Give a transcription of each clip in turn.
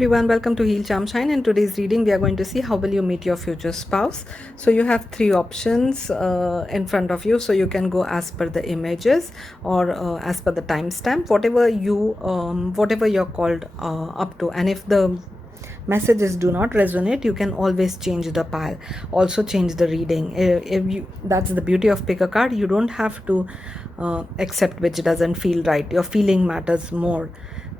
everyone, welcome to healcharmshine. In today's reading we are going to see how will you meet your future spouse. So you have three options in front of you, so you can go as per the images or as per the timestamp, whatever you're called up to. And if the messages do not resonate, you can always change the pile, also change the reading. If you, that's the beauty of pick a card. You don't have to accept which doesn't feel right. Your feeling matters more.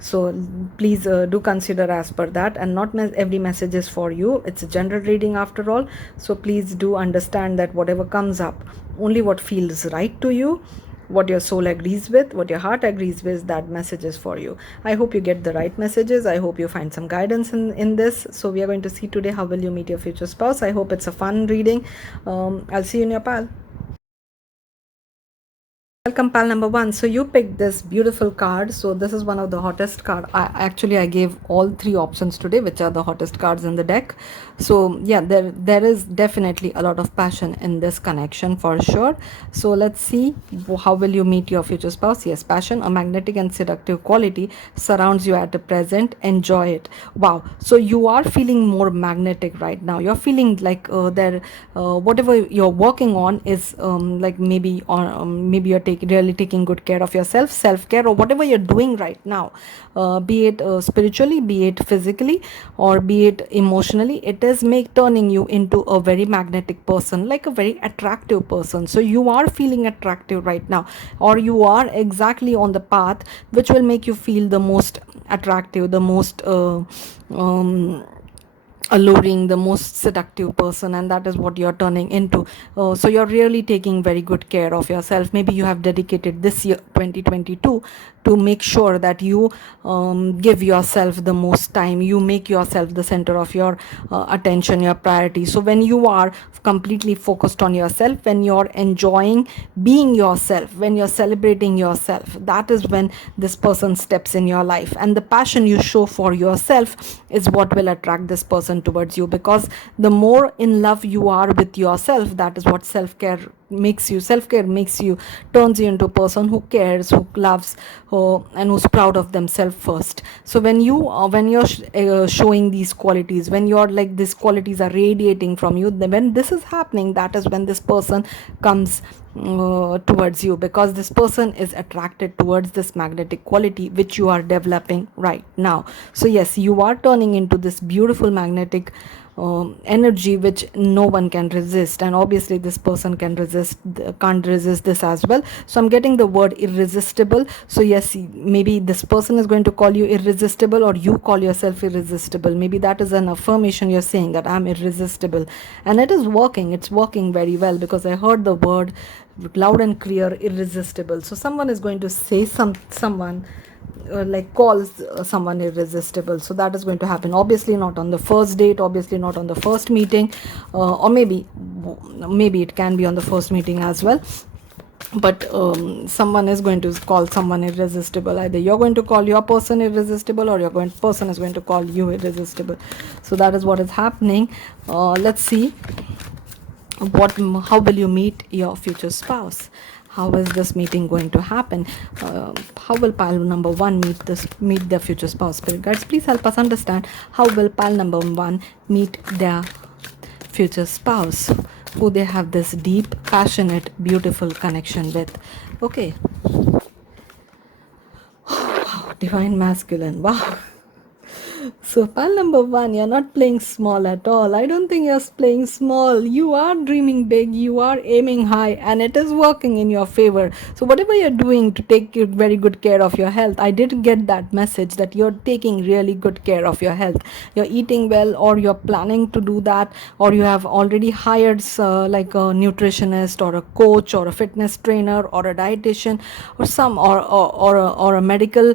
So please do consider as per that, and not every message is for you. It's a general reading after all, so please do understand that whatever comes up, only what feels right to you, what your soul agrees with, what your heart agrees with, that message is for you. I hope you get the right messages. I hope you find some guidance in this. So we are going to see today how will you meet your future spouse. I hope it's a fun reading. I'll see you in your pal. Welcome pal number one. So you picked this beautiful card. So this is one of the hottest card. I gave all three options today, which are the hottest cards in the deck. So yeah, there is definitely a lot of passion in this connection for sure. So let's see how will you meet your future spouse. Yes, passion, a magnetic and seductive quality surrounds you at the present. Enjoy it. Wow. So you are feeling more magnetic right now. You're feeling like whatever you're working on is like maybe you're really taking good care of yourself, self-care, or whatever you're doing right now, be it spiritually, be it physically, or be it emotionally. It is turning you into a very magnetic person, like a very attractive person. So you are feeling attractive right now, or you are exactly on the path which will make you feel the most attractive, the most alluring, the most seductive person, and that is what you're turning into. So you're really taking very good care of yourself. Maybe you have dedicated this year 2022 to make sure that you give yourself the most time. You make yourself the center of your attention, your priority. So when you are completely focused on yourself, when you're enjoying being yourself, when you're celebrating yourself, that is when this person steps in your life. And the passion you show for yourself is what will attract this person towards you, because the more in love you are with yourself, that is what self-care makes you. Self-care makes you, turns you into a person who cares, who loves, and who's proud of themselves first. So when you're showing these qualities, when you're like, these qualities are radiating from you, when this is happening, that is when this person comes towards you, because this person is attracted towards this magnetic quality which you are developing right now. So yes, you are turning into this beautiful magnetic energy which no one can resist, and obviously this person can't resist this as well. So I'm getting the word irresistible. So yes, maybe this person is going to call you irresistible, or you call yourself irresistible. Maybe that is an affirmation you're saying, that I'm irresistible, and it is working. It's working very well, because I heard the word loud and clear, irresistible. So someone is going to say someone like calls someone irresistible. So that is going to happen, obviously not on the first date, obviously not on the first meeting, or maybe it can be on the first meeting as well. But someone is going to call someone irresistible. Either you're going to call your person irresistible, or person is going to call you irresistible. So that is what is happening. Let's see how will you meet your future spouse. How is this meeting going to happen? How will pile number one meet their future spouse? Spirit guides, please help us understand how will pile number one meet their future spouse, who they have this deep, passionate, beautiful connection with. Okay. Wow, divine masculine. Wow. So pile number one, you're not playing small at all. I don't think you're playing small. You are dreaming big, you are aiming high, and it is working in your favor. So whatever you're doing to take very good care of your health, I did get that message that you're taking really good care of your health. You're eating well, or you're planning to do that, or you have already hired like a nutritionist, or a coach, or a fitness trainer, or a dietitian, or a medical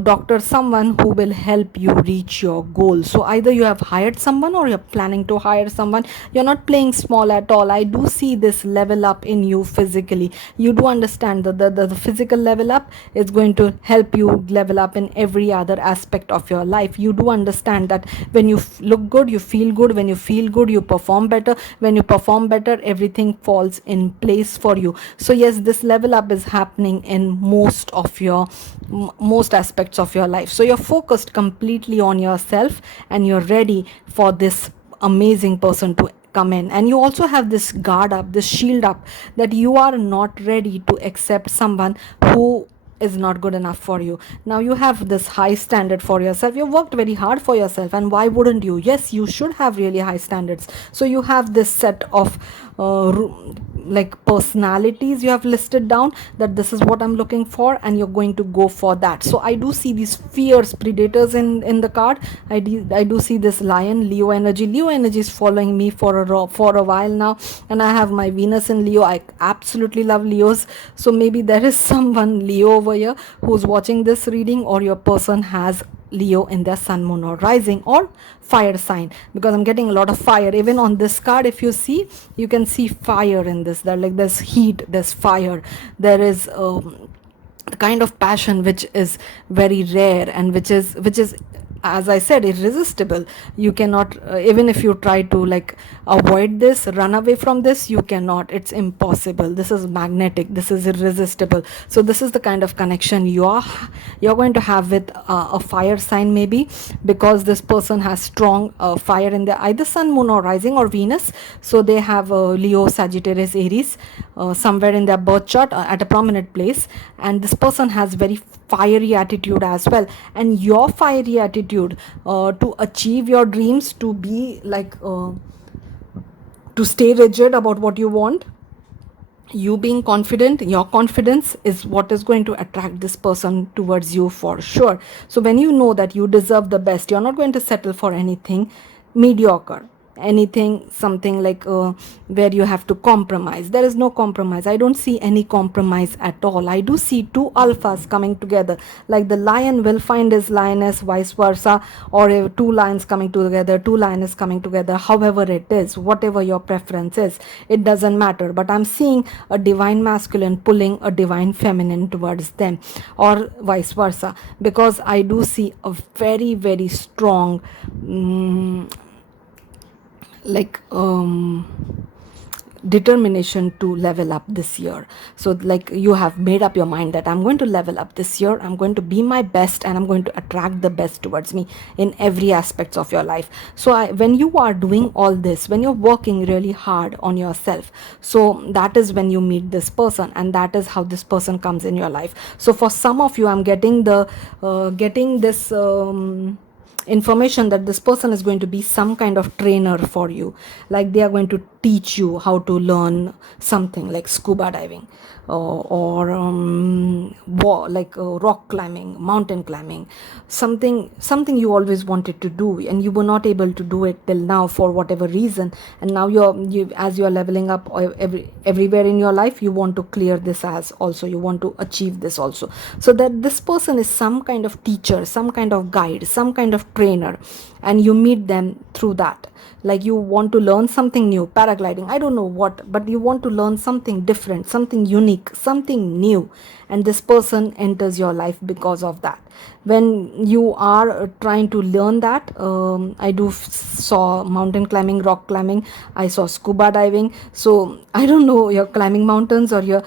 doctor, someone who will help you reach your goal. So either you have hired someone, or you're planning to hire someone. You're not playing small at all. I do see this level up in you physically. You do understand that the physical level up is going to help you level up in every other aspect of your life. You do understand that when you look good, you feel good. When you feel good, you perform better. When you perform better, everything falls in place for you. So yes, this level up is happening in most aspects of your life. So you're focused completely on yourself, and you're ready for this amazing person to come in. And you also have this guard up, this shield up, that you are not ready to accept someone who is not good enough for you. Now you have this high standard for yourself. You worked very hard for yourself, and why wouldn't you? Yes, you should have really high standards. So you have this set of like personalities you have listed down, that this is what I'm looking for, and you're going to go for that. So I do see these fierce predators in the card. I do see this lion, Leo energy. Leo energy is following me for a while now, and I have my Venus in Leo. I absolutely love Leos. So maybe there is someone Leo over here who's watching this reading, or your person has Leo in their sun, moon, or rising, or fire sign, because I'm getting a lot of fire. Even on this card, if you see, you can see fire in this. There's heat, there's fire, there is the kind of passion which is very rare, and which is, as I said, irresistible. You cannot, even if you try to like avoid this, run away from this, you cannot. It's impossible. This is magnetic, this is irresistible. So this is the kind of connection you're going to have with a fire sign, maybe because this person has strong fire in their either sun, moon, or rising, or Venus. So they have Leo, Sagittarius, Aries somewhere in their birth chart at a prominent place, and this person has very fiery attitude as well. And your fiery attitude to achieve your dreams, to be like to stay rigid about what you want, you being confident, your confidence is what is going to attract this person towards you for sure. So when you know that you deserve the best, you're not going to settle for anything mediocre, anything something like where you have to compromise. There is no compromise. I don't see any compromise at all. I do see two alphas coming together, like the lion will find his lioness, vice versa, or two lions coming together, two lionesses coming together. However it is, whatever your preference is, it doesn't matter. But I'm seeing a divine masculine pulling a divine feminine towards them, or vice versa, because I do see a very, very strong like determination to level up this year. So like you have made up your mind that I'm going to level up this year, I'm going to be my best, and I'm going to attract the best towards me in every aspects of your life. So when you are doing all this, when you're working really hard on yourself, so that is when you meet this person, and that is how this person comes in your life. So for some of you, I'm getting this information that this person is going to be some kind of trainer for you, like they are going to teach you how to learn something like scuba diving, or rock climbing, mountain climbing, something you always wanted to do and you were not able to do it till now for whatever reason. And now as you're leveling up everywhere in your life, you want to clear this, as also you want to achieve this also. So that this person is some kind of teacher, some kind of guide, some kind of trainer, and you meet them through that. Like you want to learn something new, paragliding, I don't know what, but you want to learn something different, something unique, something new, and this person enters your life because of that. When you are trying to learn that, I saw mountain climbing, rock climbing, I saw scuba diving. So I don't know, you're climbing mountains, or you're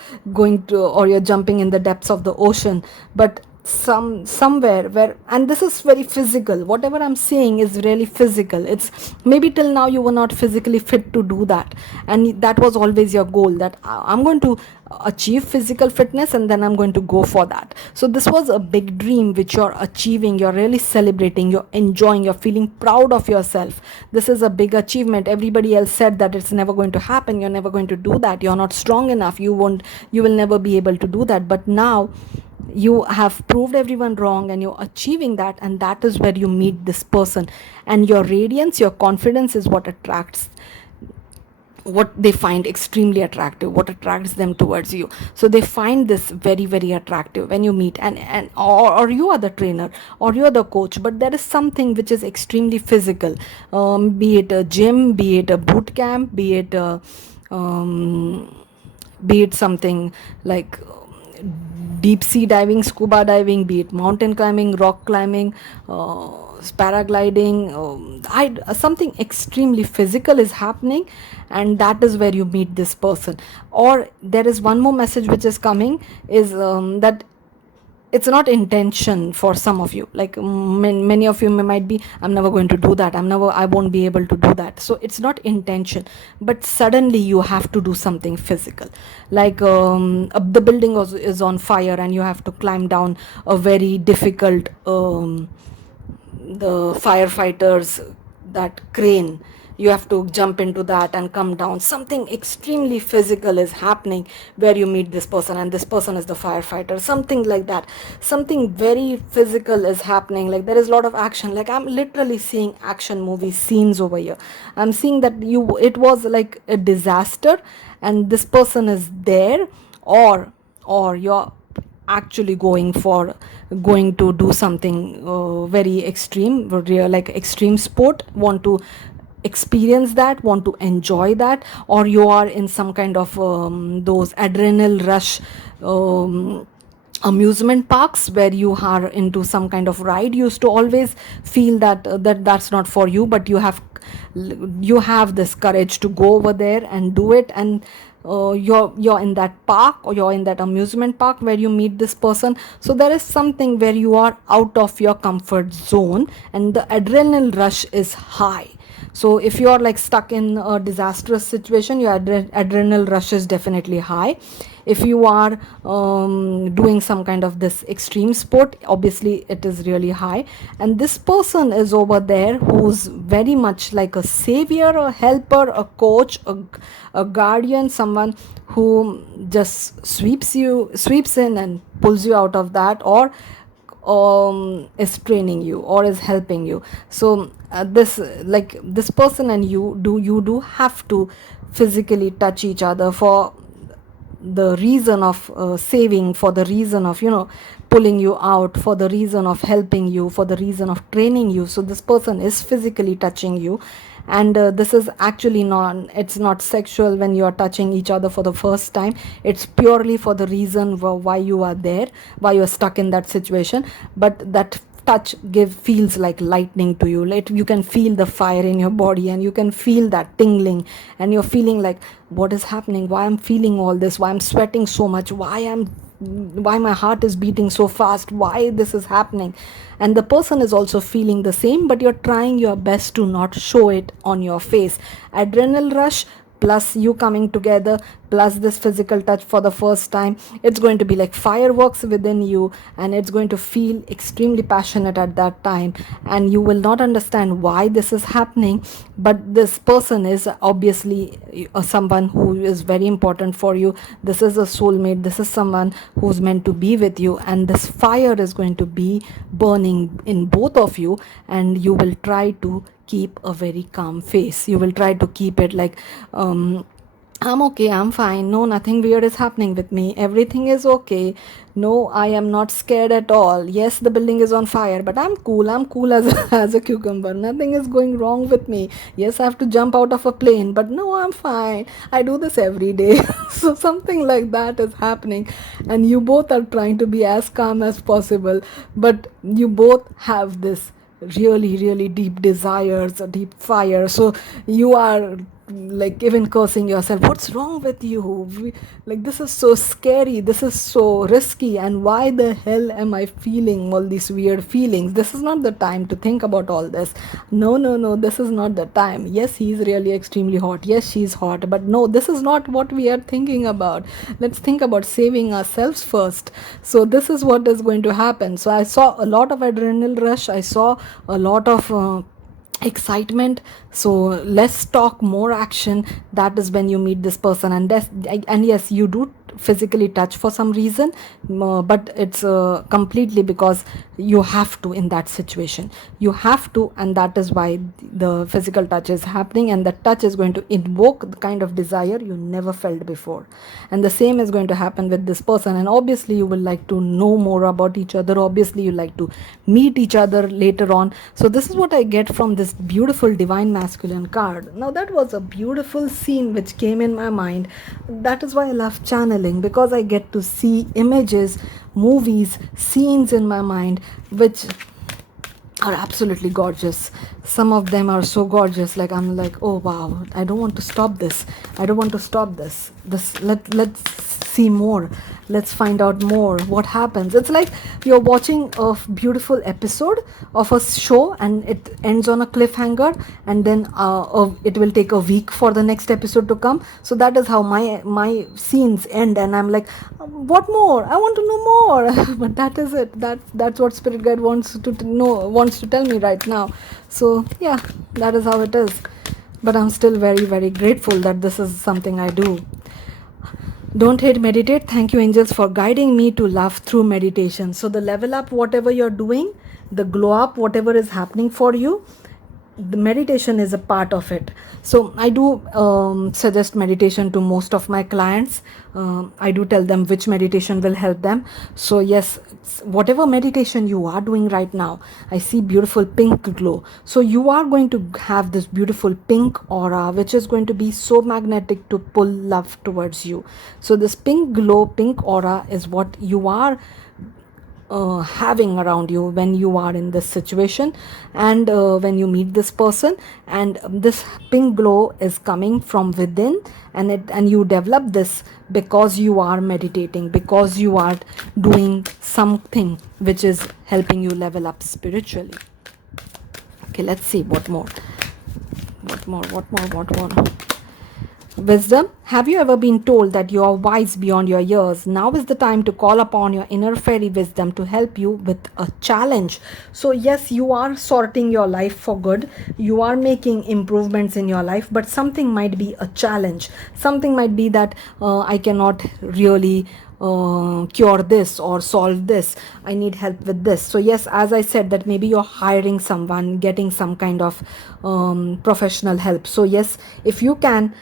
jumping in the depths of the ocean, but somewhere where, and this is very physical, whatever I'm saying is really physical. It's maybe till now you were not physically fit to do that, and that was always your goal, that I'm going to achieve physical fitness, and then I'm going to go for that. So this was a big dream which you're achieving, you're really celebrating, you're enjoying, you're feeling proud of yourself. This is a big achievement. Everybody else said that it's never going to happen, you're never going to do that, you're not strong enough, you will never be able to do that. But now you have proved everyone wrong, and you're achieving that, and that is where you meet this person. And your radiance, your confidence is what they find extremely attractive, what attracts them towards you. So they find this very, very attractive when you meet, or you are the trainer, or you are the coach, but there is something which is extremely physical, be it a gym, be it a boot camp, be it something like deep sea diving, scuba diving, be it mountain climbing, rock climbing, paragliding, something extremely physical is happening, and that is where you meet this person. Or there is one more message which is coming, is that it's not intention for some of you, like many of you might be, I'm never going to do that, I won't be able to do that. So it's not intention, but suddenly you have to do something physical, like the building is on fire and you have to climb down a very difficult the firefighters, that crane, you have to jump into that and come down. Something extremely physical is happening where you meet this person, and this person is the firefighter, something like that. Something very physical is happening, like there is a lot of action, like I'm literally seeing action movie scenes over here. I'm seeing that it was like a disaster and this person is there, or you're actually going to do something very extreme, like extreme sport, want to experience that, want to enjoy that, or you are in some kind of those adrenal rush amusement parks where you are into some kind of ride. You used to always feel that that's not for you, but you have this courage to go over there and do it, and you're in that park, or you're in that amusement park where you meet this person. So there is something where you are out of your comfort zone and the adrenaline rush is high. So if you are like stuck in a disastrous situation, your adrenal rush is definitely high. If you are doing some kind of this extreme sport, obviously it is really high. And this person is over there who's very much like a savior, a helper, a coach, a guardian, someone who just sweeps in and pulls you out of that, or is training you or is helping you. So this person and you do have to physically touch each other for the reason of saving, for the reason of pulling you out, for the reason of helping you, for the reason of training you. So this person is physically touching you, and this is actually it's not sexual when you are touching each other for the first time. It's purely for the reason why you are there, why you are stuck in that situation. But that touch feels like lightning to you, like you can feel the fire in your body and you can feel that tingling, and you're feeling like, what is happening, why I'm feeling all this, why I'm sweating so much, why my heart is beating so fast, why this is happening. And the person is also feeling the same, but you're trying your best to not show it on your face. Adrenal rush plus you coming together, plus this physical touch for the first time, it's going to be like fireworks within you, and it's going to feel extremely passionate at that time, and you will not understand why this is happening. But this person is obviously someone who is very important for you. This is a soulmate, this is someone who's meant to be with you, and this fire is going to be burning in both of you, and you will try to keep a very calm face. You will try to keep it like, I'm okay, I'm fine, no, nothing weird is happening with me, everything is okay, no, I am not scared at all. Yes, the building is on fire, but I'm cool as as a cucumber, nothing is going wrong with me. Yes, I have to jump out of a plane, but no, I'm fine, I do this every day. So something like that is happening, and you both are trying to be as calm as possible, but you both have this really deep desires, a deep fire. So you are like even cursing yourself, what's wrong with you, like this is so scary, this is so risky, and why the hell am I feeling all these weird feelings? This is not the time to think about all this. No, this is not the time. Yes, he's really extremely hot, yes, she's hot, but no, this is not what we are thinking about. Let's think about saving ourselves first. So this is what is going to happen. So I saw a lot of adrenaline rush, I saw a lot of excitement. So less talk, more action. That is when you meet this person, and yes, you do physically touch for some reason, but it's completely because you have to. In that situation you have to, and that is why the physical touch is happening, and the touch is going to invoke the kind of desire you never felt before. And the same is going to happen with this person, and obviously you will like to know more about each other, obviously you like to meet each other later on. So this is what I get from this beautiful divine masculine card. Now that was a beautiful scene which came in my mind. That is why I love channeling, because I get to see images, movies, scenes in my mind which are absolutely gorgeous. Some of them are so gorgeous, like I'm like, oh wow, I don't want to stop this, let's see more. Let's find out more what happens. It's like you're watching a beautiful episode of a show and it ends on a cliffhanger, and then it will take a week for the next episode to come. So that is how my scenes end, and I'm like, what more? I want to know more. But that is it. That's what spirit guide wants to know, wants to tell me right now. So yeah, that is how it is. But I'm still very, very grateful that this is something I do. Don't hate, meditate. Thank you, angels, for guiding me to love through meditation. So the level up, whatever you're doing, the glow up, whatever is happening for you, the meditation is a part of it. So I do suggest meditation to most of my clients. I do tell them which meditation will help them. So yes, whatever meditation you are doing right now, I see beautiful pink glow. So you are going to have this beautiful pink aura, which is going to be so magnetic to pull love towards you. So this pink glow, pink aura is what you are having around you when you are in this situation, and when you meet this person, and this pink glow is coming from within, and you develop this because you are meditating, because you are doing something which is helping you level up spiritually. Okay, let's see what more. Wisdom. Have you ever been told that you are wise beyond your years? Now is the time to call upon your inner fairy wisdom to help you with a challenge. So yes, you are sorting your life for good. You are making improvements in your life, but something might be a challenge. Something might be that I cannot really cure this or solve this. I need help with this. So yes, as I said, that maybe you're hiring someone, getting some kind of professional help. So yes, if you can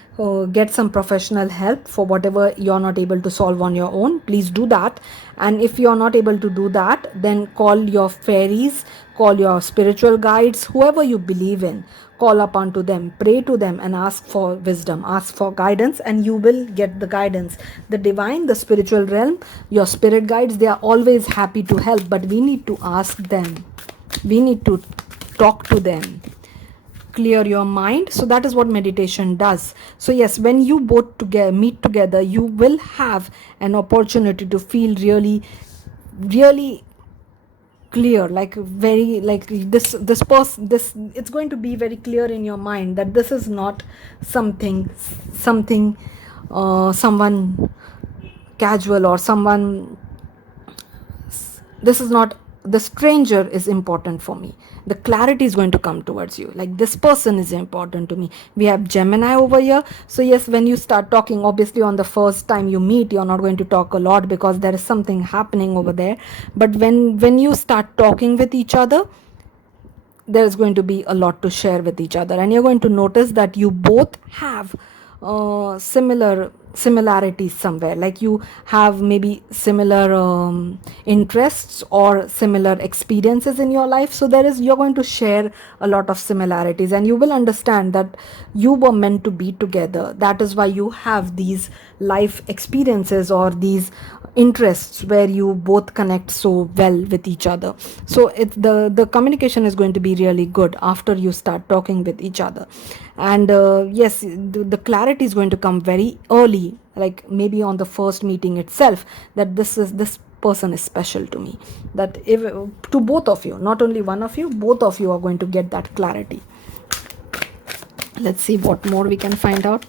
get some professional help for whatever you're not able to solve on your own, please do that. And if you're not able to do that, then call your fairies, call your spiritual guides, whoever you believe in. Call upon to them, pray to them, and ask for wisdom, ask for guidance, and you will get the guidance. The divine, the spiritual realm, your spirit guides, they are always happy to help, but we need to ask them. We need to talk to them. Clear your mind. So that is what meditation does. So yes, when you both together meet together, you will have an opportunity to feel really, really clear, like very, like this person, this, it's going to be very clear in your mind that this is not something someone casual or someone, this is not, the stranger is important for me. The clarity is going to come towards you, like this person is important to me. We have Gemini over here. So yes, when you start talking, obviously on the first time you meet, you're not going to talk a lot because there is something happening over there. But when you start talking with each other, there's going to be a lot to share with each other, and you're going to notice that you both have similarities somewhere, like you have maybe similar interests or similar experiences in your life. So you're going to share a lot of similarities, and you will understand that you were meant to be together. That is why you have these life experiences or these interests where you both connect so well with each other. So the communication is going to be really good after you start talking with each other. And yes, the clarity is going to come very early, like maybe on the first meeting itself, that this person is special to me. That if to both of you, not only one of you, both of you are going to get that clarity. Let's see what more we can find out.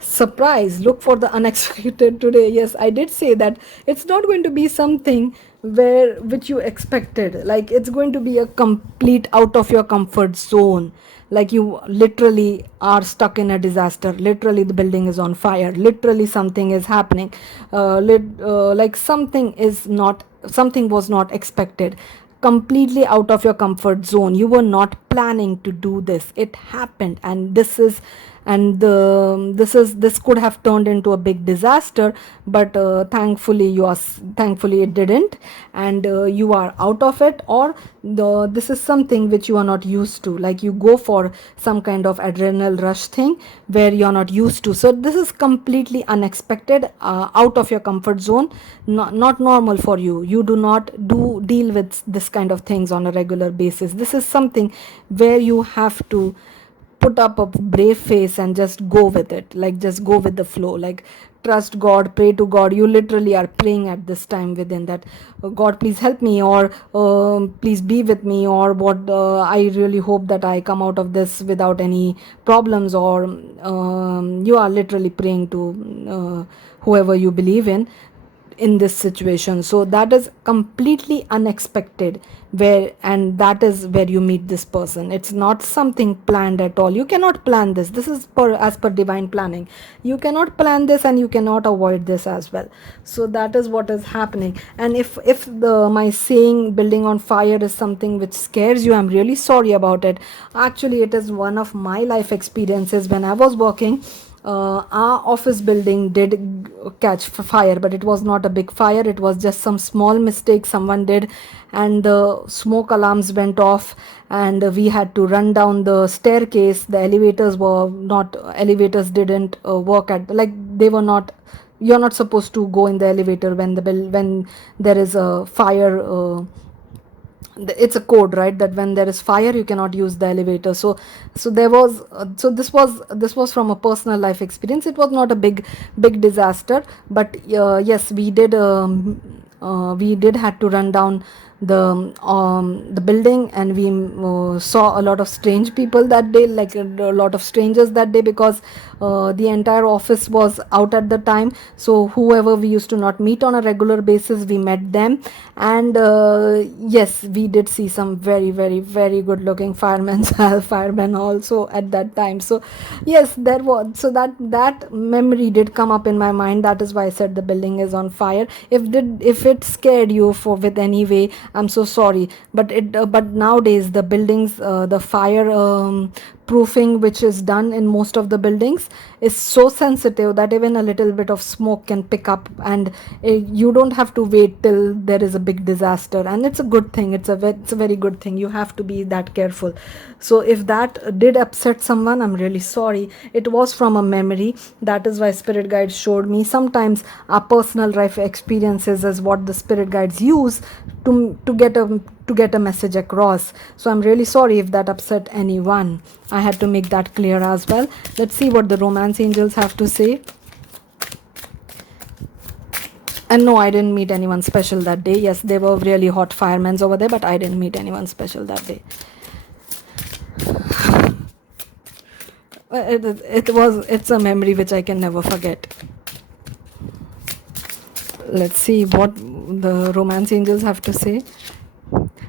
Surprise, look for the unexpected today. Yes, I did say that it's not going to be something which you expected, like it's going to be a complete out of your comfort zone. Like you literally are stuck in a disaster, literally the building is on fire, literally something is happening, like something was not expected, completely out of your comfort zone. You were not planning to do this, it happened, and this could have turned into a big disaster, but thankfully it didn't, and you are out of it. Or this is something which you are not used to, like you go for some kind of adrenal rush thing where you're not used to. So this is completely unexpected, out of your comfort zone, not normal for you. You do not deal with this kind of things on a regular basis. This is something where you have to put up a brave face and just go with it, like just go with the flow, like trust God, pray to God. You literally are praying at this time within that, God please help me, or please be with me, or what, I really hope that I come out of this without any problems, or you are literally praying to whoever you believe in this situation. So that is completely unexpected, where, and that is where you meet this person. It's not something planned at all. You cannot plan this. This is per, as per divine planning. You cannot plan this, and you cannot avoid this as well. So that is what is happening. And if the my saying building on fire is something which scares you, I'm really sorry about it. Actually, it is one of my life experiences. When I was working, our office building did catch fire, but it was not a big fire. It was just some small mistake someone did, and the smoke alarms went off, and we had to run down the staircase. The elevators didn't work at, like, they were not, you're not supposed to go in the elevator when when there is a fire. It's a code, right, that when there is fire you cannot use the elevator. So there was this was from a personal life experience. It was not a big disaster, but yes, we did had to run down the building, and we saw a lot of strange people that day, like a lot of strangers that day, because the entire office was out at the time. So whoever we used to not meet on a regular basis, we met them. And yes, we did see some very very very good looking firemen firemen also at that time. So yes, there was, so that memory did come up in my mind. That is why I said the building is on fire. If it scared you for with any way, I'm so sorry, but but nowadays the buildings, the fire proofing which is done in most of the buildings is so sensitive that even a little bit of smoke can pick up, and you don't have to wait till there is a big disaster. And it's a good thing. It's a very good thing. You have to be that careful. So if that did upset someone, I'm really sorry. It was from a memory. That is why spirit guides showed me. Sometimes our personal life experiences is what the spirit guides use to get a message across. So I'm really sorry if that upset anyone. I had to make that clear as well. Let's see what the romance angels have to say. And no, I didn't meet anyone special that day. Yes, they were really hot firemen over there, but I didn't meet anyone special that day. It's a memory which I can never forget. Let's see what the romance angels have to say.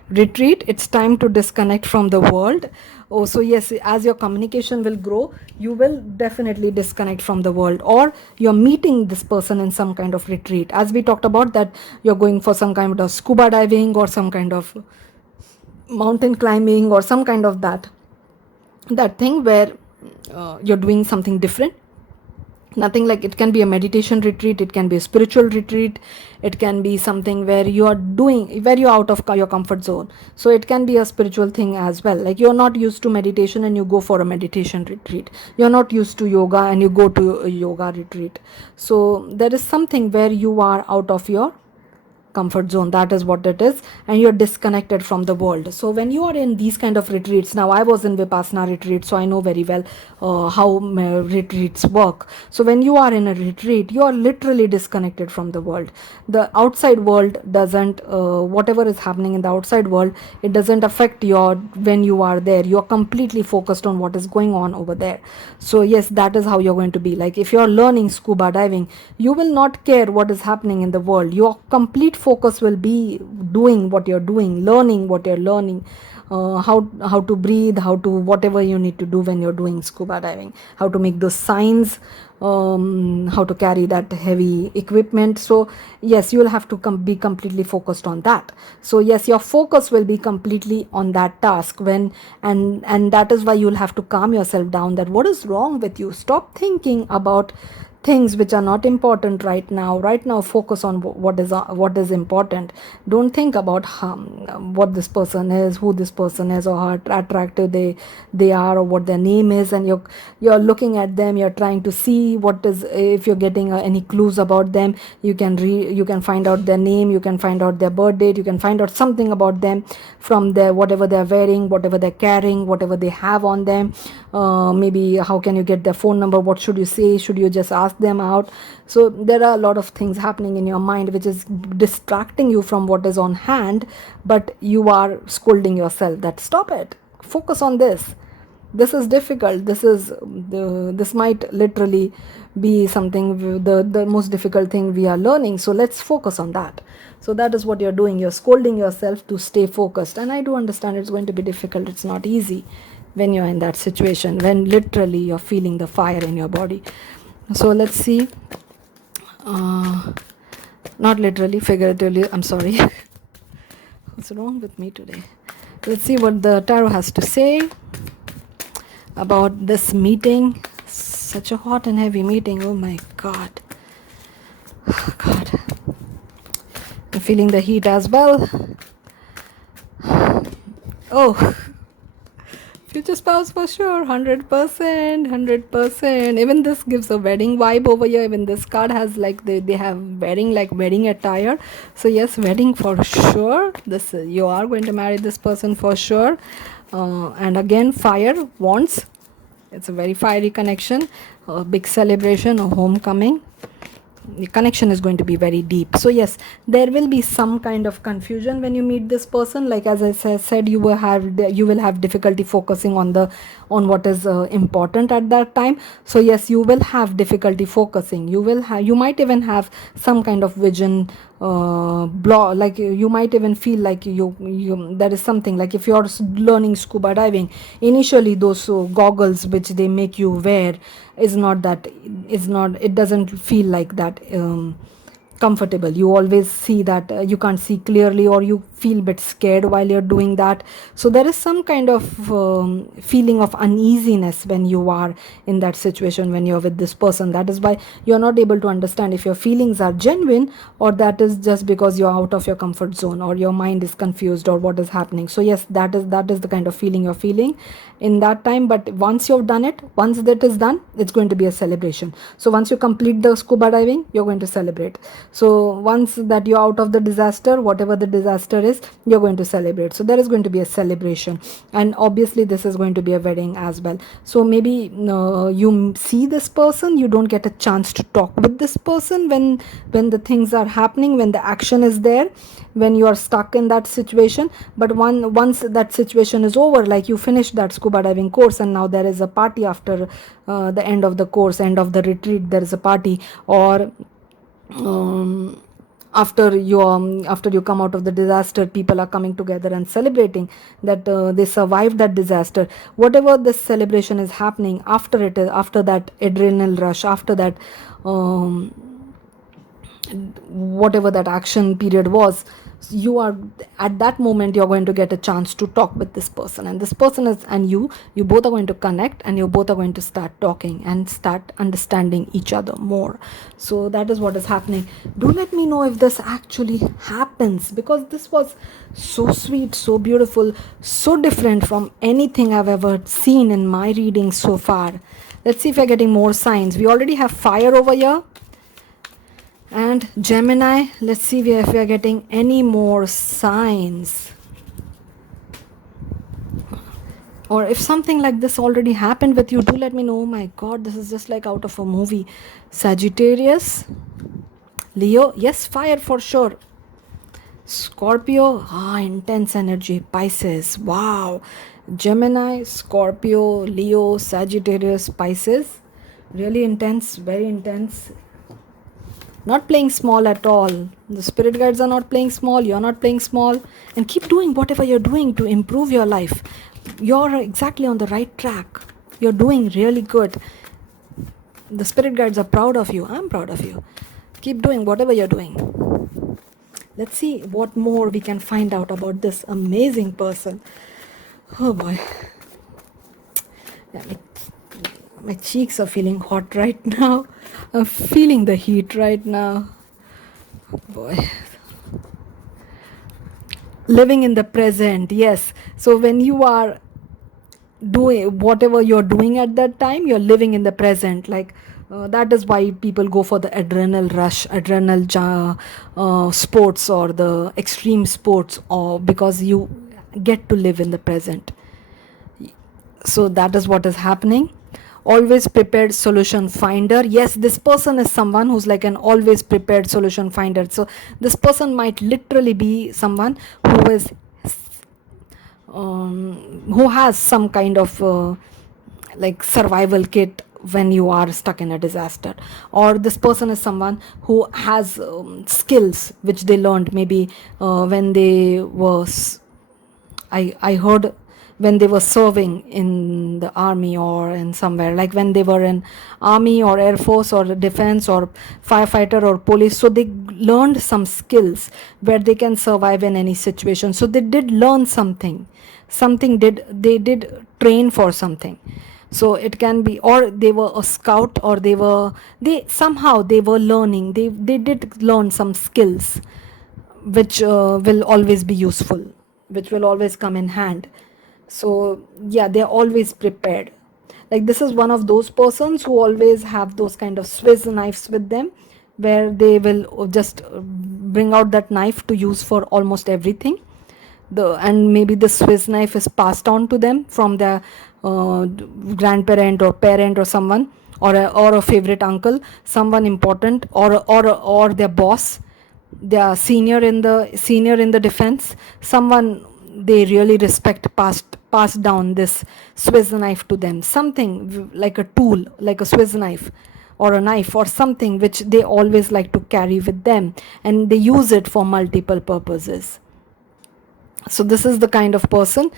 Retreat, it's time to disconnect from the world. Oh, so yes, as your communication will grow, you will definitely disconnect from the world, or you're meeting this person in some kind of retreat. As we talked about, that you're going for some kind of scuba diving, or some kind of mountain climbing, or some kind of that thing where you're doing something different. Nothing like, it can be a meditation retreat, it can be a spiritual retreat, it can be something where you're out of your comfort zone. So it can be a spiritual thing as well, like you're not used to meditation and you go for a meditation retreat. You're not used to yoga and you go to a yoga retreat. So there is something where you are out of your comfort zone. That is what it is, and you're disconnected from the world. So when you are in these kind of retreats, now I was in Vipassana retreat, so I know very well how retreats work. So when you are in a retreat, you are literally disconnected from the world. The outside world doesn't whatever is happening in the outside world, it doesn't affect your, when you are there, you're completely focused on what is going on over there. So yes, that is how you're going to be. Like if you're learning scuba diving, you will not care what is happening in the world. Your complete focus will be doing what you're doing, learning what you're learning, how to breathe, how to whatever you need to do when you're doing scuba diving, how to make those signs, how to carry that heavy equipment. So yes, you will have to be completely focused on that. So yes, your focus will be completely on that task. And that is why you'll have to calm yourself down, that what is wrong with you. Stop thinking about things which are not important right now. Focus on what is important. Don't think about what this person is, who this person is, or how attractive they are, or what their name is, and you're looking at them, you're trying to see what is, if you're getting any clues about them. You can find out their name, you can find out their birth date, you can find out something about them from their whatever they're wearing, whatever they're carrying, whatever they have on them. Maybe how can you get their phone number, what should you say, should you just ask them out? So there are a lot of things happening in your mind which is distracting you from what is on hand, but you are scolding yourself that stop it, focus on this. This is difficult. This might literally be something, the most difficult thing we are learning, so let's focus on that. So that is what you're doing, you're scolding yourself to stay focused. And I do understand it's going to be difficult, it's not easy when you're in that situation, when literally you're feeling the fire in your body. So let's see, not literally, figuratively, I'm sorry. What's wrong with me today? Let's see what the tarot has to say about this meeting. Such a hot and heavy meeting. Oh my god. Oh god, I'm feeling the heat as well. Oh, future spouse for sure, 100%, 100%. Even this gives a wedding vibe over here. Even this card has like they have wedding, like wedding attire. So yes, wedding for sure. This, you are going to marry this person for sure. And again, fire, wands. It's a very fiery connection, a big celebration, a homecoming. The connection is going to be very deep. So yes, there will be some kind of confusion when you meet this person. Like as I said, you will have difficulty focusing on what is important at that time. So yes, you will have difficulty focusing. You might even have some kind of vision block. Like you might even feel like you there is something, like if you're learning scuba diving, initially those goggles which they make you wear it doesn't feel like that comfortable. You always see that you can't see clearly, or you feel a bit scared while you're doing that. So there is some kind of feeling of uneasiness when you are in that situation, when you're with this person. That is why you're not able to understand if your feelings are genuine, or that is just because you're out of your comfort zone, or your mind is confused, or what is happening. So yes, that is the kind of feeling you're feeling in that time. But once you've done it, once that is done, it's going to be a celebration. So once you complete the scuba diving, you're going to celebrate. So once that you're out of the disaster, whatever the disaster is, you're going to celebrate. So there is going to be a celebration, and obviously this is going to be a wedding as well. So maybe you see this person, you don't get a chance to talk with this person when the things are happening, when the action is there, when you are stuck in that situation. But once that situation is over, like you finish that scuba diving course, and now there is a party after the end of the course, end of the retreat, there is a party. Or after you come out of the disaster, people are coming together and celebrating that they survived that disaster. Whatever this celebration is happening after that adrenal rush, after that whatever that action period was, you are at that moment, you're going to get a chance to talk with this person, and this person is, and you both are going to connect, and you both are going to start talking and start understanding each other more. So that is what is happening. Do let me know if this actually happens, because this was so sweet, so beautiful, so different from anything I've ever seen in my readings so far. Let's see if we're getting more signs. We already have fire over here and Gemini. Let's see if we are getting any more signs, or if something like this already happened with you. Do let me know. Oh my god, this is just like out of a movie. Sagittarius, Leo, yes, fire for sure. Scorpio, intense energy. Pisces, wow. Gemini, Scorpio, Leo, Sagittarius, Pisces, really intense, very intense. Not playing small at all. The spirit guides are not playing small. You're not playing small. And keep doing whatever you're doing to improve your life. You're exactly on the right track. You're doing really good. The spirit guides are proud of you. I'm proud of you. Keep doing whatever you're doing. Let's see what more we can find out about this amazing person. Oh boy. My cheeks are feeling hot right now. I'm feeling the heat right now. Boy. Living in the present, yes. So when you are doing whatever you're doing at that time, you're living in the present. Like that is why people go for the adrenal rush, sports, or the extreme sports, or because you get to live in the present. So that is what is happening. Always prepared solution finder. Yes, this person is someone who's like an always prepared solution finder. So this person might literally be someone who is who has some kind of like survival kit when you are stuck in a disaster. Or this person is someone who has skills which they learned maybe when they was I heard when they were serving in the army or in somewhere, like when they were in army or air force or defense or firefighter or police, so they learned some skills where they can survive in any situation. So they did learn something did they did train for something. So it can be, or they were a scout, or they somehow they were learning, they did learn some skills which will always be useful, which will always come in hand. So yeah, they're always prepared. Like this is one of those persons who always have those kind of Swiss knives with them, where they will just bring out that knife to use for almost everything. And maybe the Swiss knife is passed on to them from their grandparent or parent or someone, or a favorite uncle, someone important, or their boss, their senior in the defense, someone they really respect, passed down this Swiss knife to them, something like a tool, like a Swiss knife or a knife or something which they always like to carry with them, and they use it for multiple purposes. So this is the kind of person.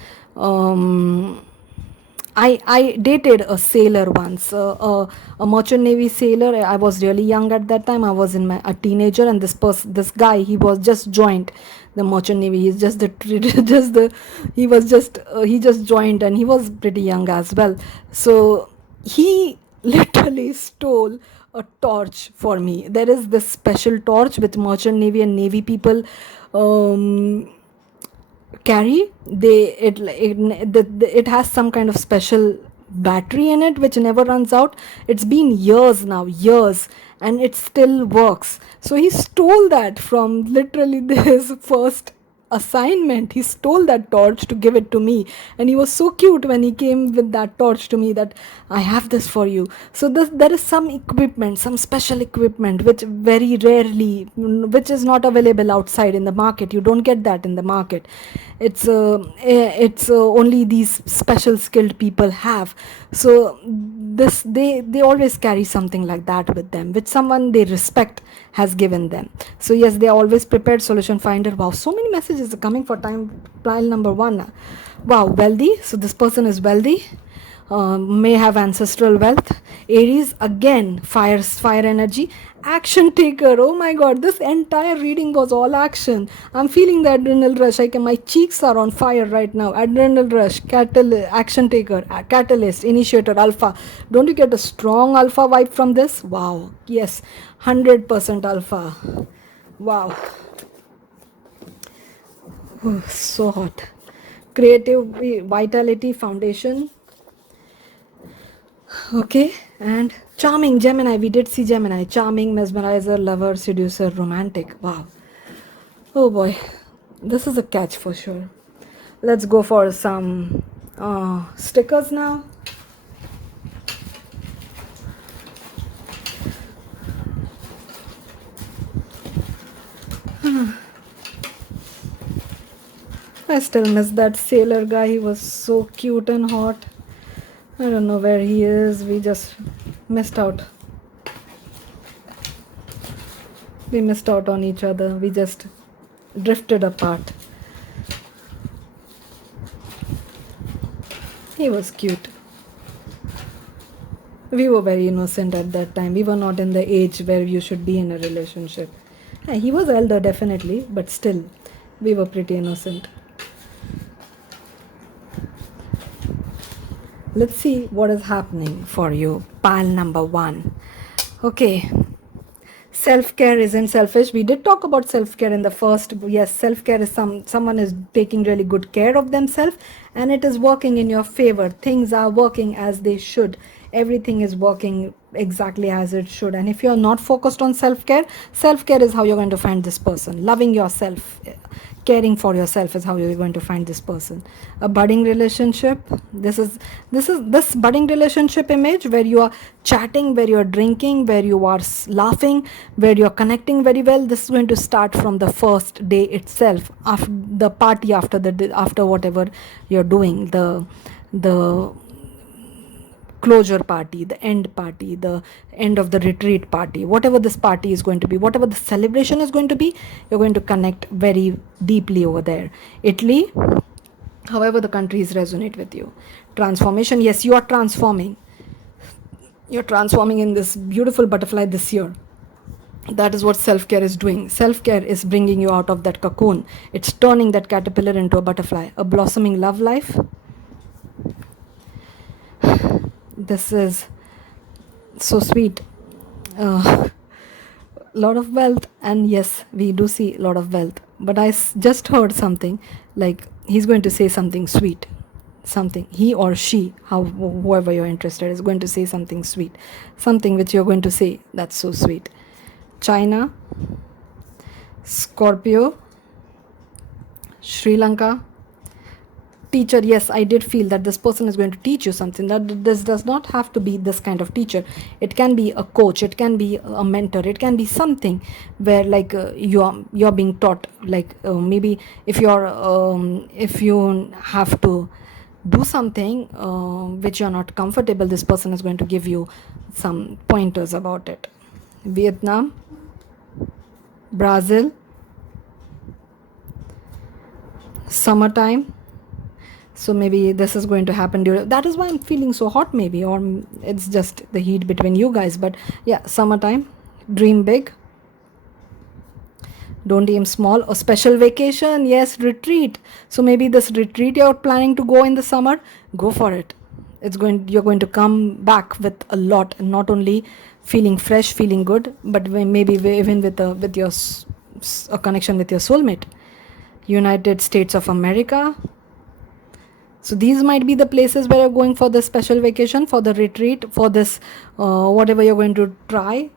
I dated a sailor once, a merchant navy sailor. I was really young at that time. I was a teenager, and this guy, he was just joined the merchant navy. He's just the just the he was just he just joined, and he was pretty young as well. So he literally stole a torch for me. There is this special torch which merchant navy and navy people carry. It has some kind of special battery in it which never runs out. It's been years now, years, and it still works. So he stole that from literally his first assignment. He stole that torch to give it to me, and he was so cute when he came with that torch to me, that I have this for you. So there is some equipment, some special equipment which very rarely, which is not available outside in the market. You don't get that in the market. It's only these special skilled people have. So this they always carry something like that with them, which someone they respect has given them. So yes, they are always prepared solution finder. Wow, so many messages are coming for time trial number 1. Wow, wealthy. So this person is wealthy, may have ancestral wealth. Aries, again, fire energy. Action taker. Oh my god, this entire reading was all action. I'm feeling the adrenal rush. My cheeks are on fire right now. Adrenal rush, action taker, catalyst, initiator, alpha. Don't you get a strong alpha vibe from this? Wow, yes, 100% alpha. Wow. Oh, so hot. Creative vitality foundation. Okay, and charming Gemini. We did see Gemini. Charming, mesmerizer, lover, seducer, romantic. Wow. Oh boy, this is a catch for sure. Let's go for some stickers now. I still miss that sailor guy. He was so cute and hot. I don't know where he is. We just missed out. We missed out on each other. We just drifted apart. He was cute. We were very innocent at that time. We were not in the age where you should be in a relationship. He was elder, definitely, but still, we were pretty innocent. Let's see what is happening for you. Pile number 1. Okay, self-care isn't selfish. We did talk about self-care in the first. Yes, self-care is someone is taking really good care of themselves, and it is working in your favor. Things are working as they should. Everything is working exactly as it should. And if you're not focused on self-care, self-care is how you're going to find this person. Loving yourself, caring for yourself is how you're going to find this person. A budding relationship, this budding relationship image where you are chatting, where you're drinking, where you are laughing, where you're connecting very well. This is going to start from the first day itself, after the party, after whatever you're doing, the closure party, the end party, the end of the retreat party, whatever this party is going to be, whatever the celebration is going to be, you're going to connect very deeply over there. Italy, however the countries resonate with you. Transformation, yes, you are transforming. You're transforming in this beautiful butterfly this year. That is what self-care is doing. Self-care is bringing you out of that cocoon. It's turning that caterpillar into a butterfly, a blossoming love life. This is so sweet. Lot of wealth, and yes, we do see a lot of wealth, but I just heard something like he's going to say something sweet, something, he or she, whoever you're interested, is going to say something sweet, something which you're going to say that's so sweet. China, Scorpio, Sri Lanka. Teacher, yes, I did feel that this person is going to teach you something. That this does not have to be this kind of teacher. It can be a coach, it can be a mentor, it can be something where like you're being taught, like maybe if you have to do something which you're not comfortable, this person is going to give you some pointers about it. Vietnam, Brazil, summertime. So maybe this is going to happen during, that is why I'm feeling so hot, maybe, or it's just the heat between you guys. But yeah, summertime. Dream big, don't aim small. A special vacation, yes, retreat. So maybe this retreat you're planning to go in the summer, go for it. You're going to come back with a lot, and not only feeling fresh, feeling good, but maybe even with a connection with your soulmate. United States of America. So these might be the places where you're going for the special vacation, for the retreat, for this whatever you're going to try.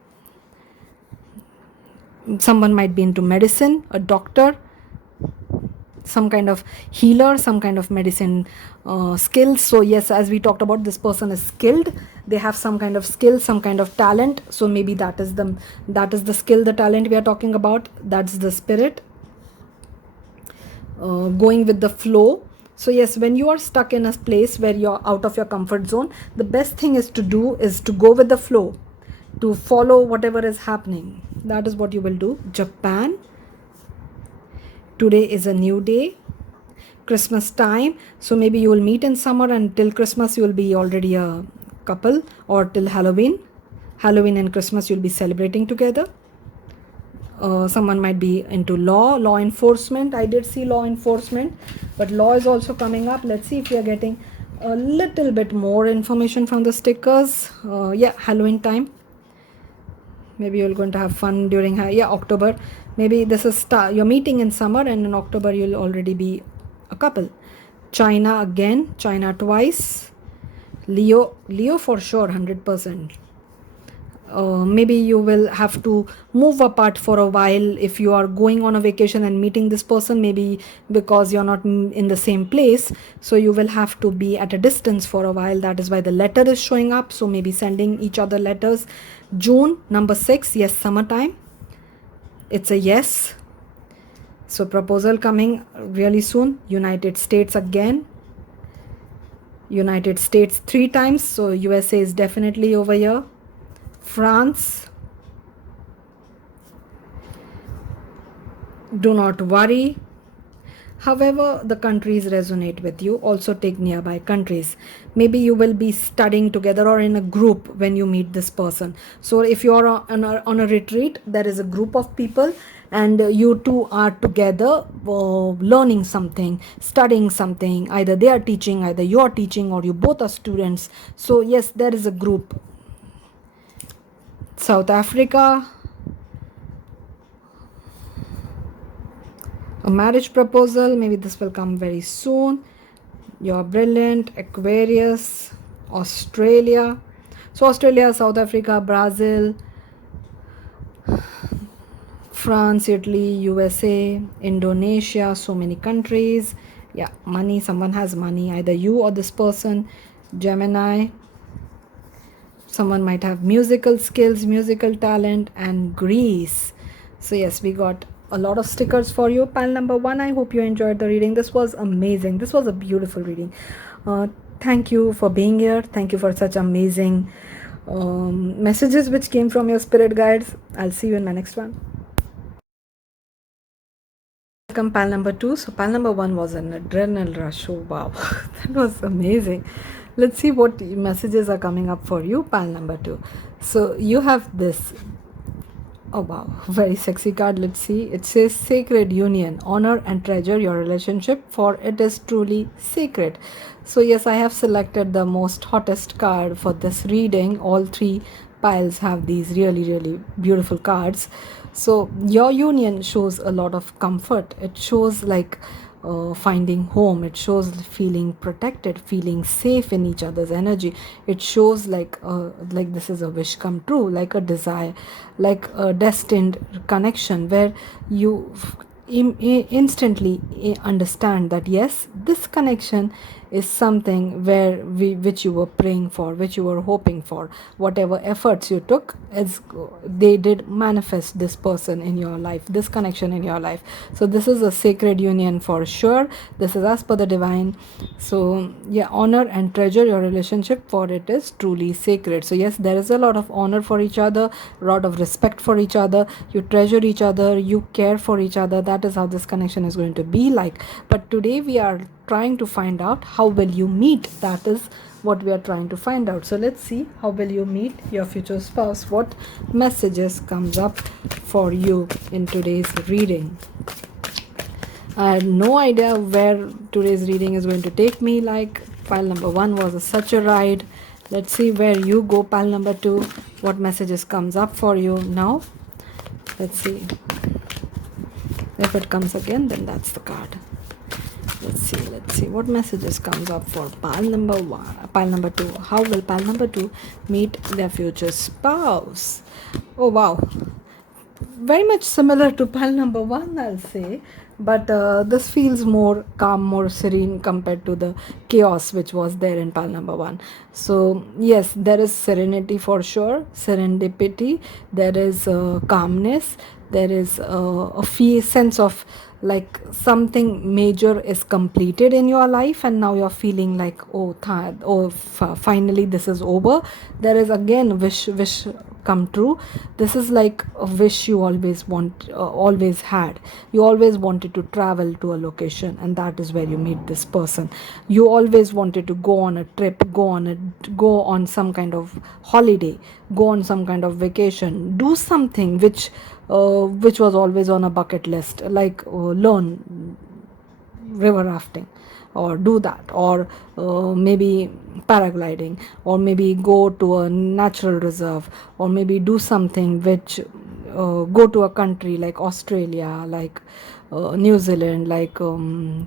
Someone might be into medicine, a doctor, some kind of healer, some kind of medicine skills. So yes, as we talked about, this person is skilled. They have some kind of skill, some kind of talent. So maybe that is the skill, the talent we are talking about. That's the spirit. Going with the flow. So yes, when you are stuck in a place where you're out of your comfort zone, the best thing is to do is to go with the flow, to follow whatever is happening. That is what you will do. Japan, today is a new day. Christmas time, so maybe you will meet in summer, and till Christmas you will be already a couple, or till Halloween and Christmas you'll be celebrating together. Someone might be into law enforcement. I did see law enforcement, but law is also coming up. Let's see if we are getting a little bit more information from the stickers. Yeah, Halloween time. Maybe you're going to have fun during October. Maybe this is you're meeting in summer, and in October you'll already be a couple. China again, China twice. Leo for sure, 100%. Maybe you will have to move apart for a while if you are going on a vacation and meeting this person, maybe because you're not in the same place, so you will have to be at a distance for a while. That is why the letter is showing up, so maybe sending each other letters. June, number 6, yes, summertime, it's a yes. So proposal coming really soon. United States again, United States 3 times, so USA is definitely over here. France, do not worry. However the countries resonate with you, also take nearby countries. Maybe you will be studying together or in a group when you meet this person. So if you are on a retreat, there is a group of people, and you two are together learning something, studying something. Either they are teaching, either you are teaching, or you both are students. So yes, there is a group. South Africa, a marriage proposal, maybe this will come very soon. You're brilliant. Aquarius, Australia. So Australia, South Africa, Brazil, France, Italy, USA, Indonesia, so many countries. Yeah, money, someone has money, either you or this person. Gemini, someone might have musical skills, musical talent. And Greece. So yes, we got a lot of stickers for you. Pile number 1, I hope you enjoyed the reading. This was amazing. This was a beautiful reading. Thank you for being here. Thank you for such amazing messages which came from your spirit guides. I'll see you in my next one. Welcome, pile number 2. So pile number 1 was an adrenaline rush. Oh wow, that was amazing. Let's see what messages are coming up for you, pile number 2. So you have this. Oh wow, very sexy card. Let's see. It says sacred union. Honor and treasure your relationship, for it is truly sacred. So yes, I have selected the most hottest card for this reading. All 3 piles have these really beautiful cards. So your union shows a lot of comfort. It shows like finding home. It shows feeling protected, feeling safe in each other's energy. It shows like this is a wish come true, like a desire, like a destined connection, where you instantly understand that yes, this connection is something which you were praying for, which you were hoping for. Whatever efforts you took, they did manifest this person in your life, this connection in your life. So this is a sacred union for sure. This is as per the divine. So yeah, honor and treasure your relationship, for it is truly sacred. So yes, there is a lot of honor for each other, a lot of respect for each other. You treasure each other, you care for each other. That is how this connection is going to be like. But today we are trying to find out how will you meet. That is what we are trying to find out. So let's see, how will you meet your future spouse? What messages comes up for you in today's reading? I had no idea where today's reading is going to take me. Like, pile number 1 was such a ride. Let's see where you go, pile number 2. What messages comes up for you now? Let's see. If it comes again, then that's the card. Let's see what messages comes up for pile number 1, pile number 2. How will pile number 2 meet their future spouse? Oh wow, very much similar to pile number 1, I'll say, but this feels more calm, more serene compared to the chaos which was there in pile number 1. So yes, there is serenity for sure, serendipity, there is calmness, there is a sense of like something major is completed in your life, and now you're feeling like, finally this is over. There is again wish come true. This is like a wish you always had. You always wanted to travel to a location, and that is where you meet this person. You always wanted to go on a trip, go on some kind of holiday, go on some kind of vacation, do something which was always on a bucket list, like learn river rafting, or do that, or maybe paragliding, or maybe go to a natural reserve, or maybe do something which go to a country like Australia, like New Zealand, like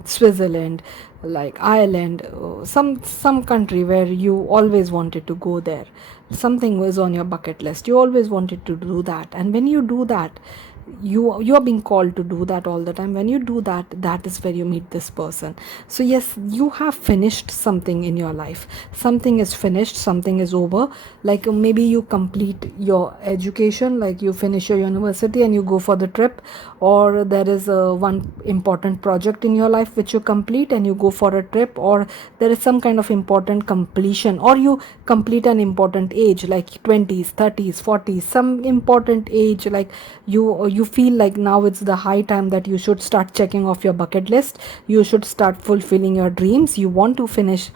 Switzerland, like Ireland, some country where you always wanted to go there. Something was on your bucket list, you always wanted to do that, and when you do that, you are being called to do that all the time. When you do that, that is where you meet this person. So yes, you have finished something in your life. Something is finished, something is over. Like maybe you complete your education, like you finish your university and you go for the trip, or there is one important project in your life which you complete and you go for a trip, or there is some kind of important completion, or you complete an important age like 20s, 30s, 40s, some important age, like you feel like now it's the high time that you should start checking off your bucket list, you should start fulfilling your dreams, you want to finish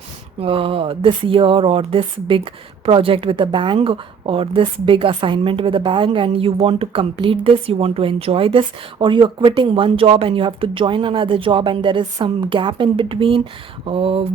this year, or this big project with a bang, or this big assignment with a bang, and you want to complete this, you want to enjoy this, or you're quitting one job and you have to join another job, and there is some gap in between, uh,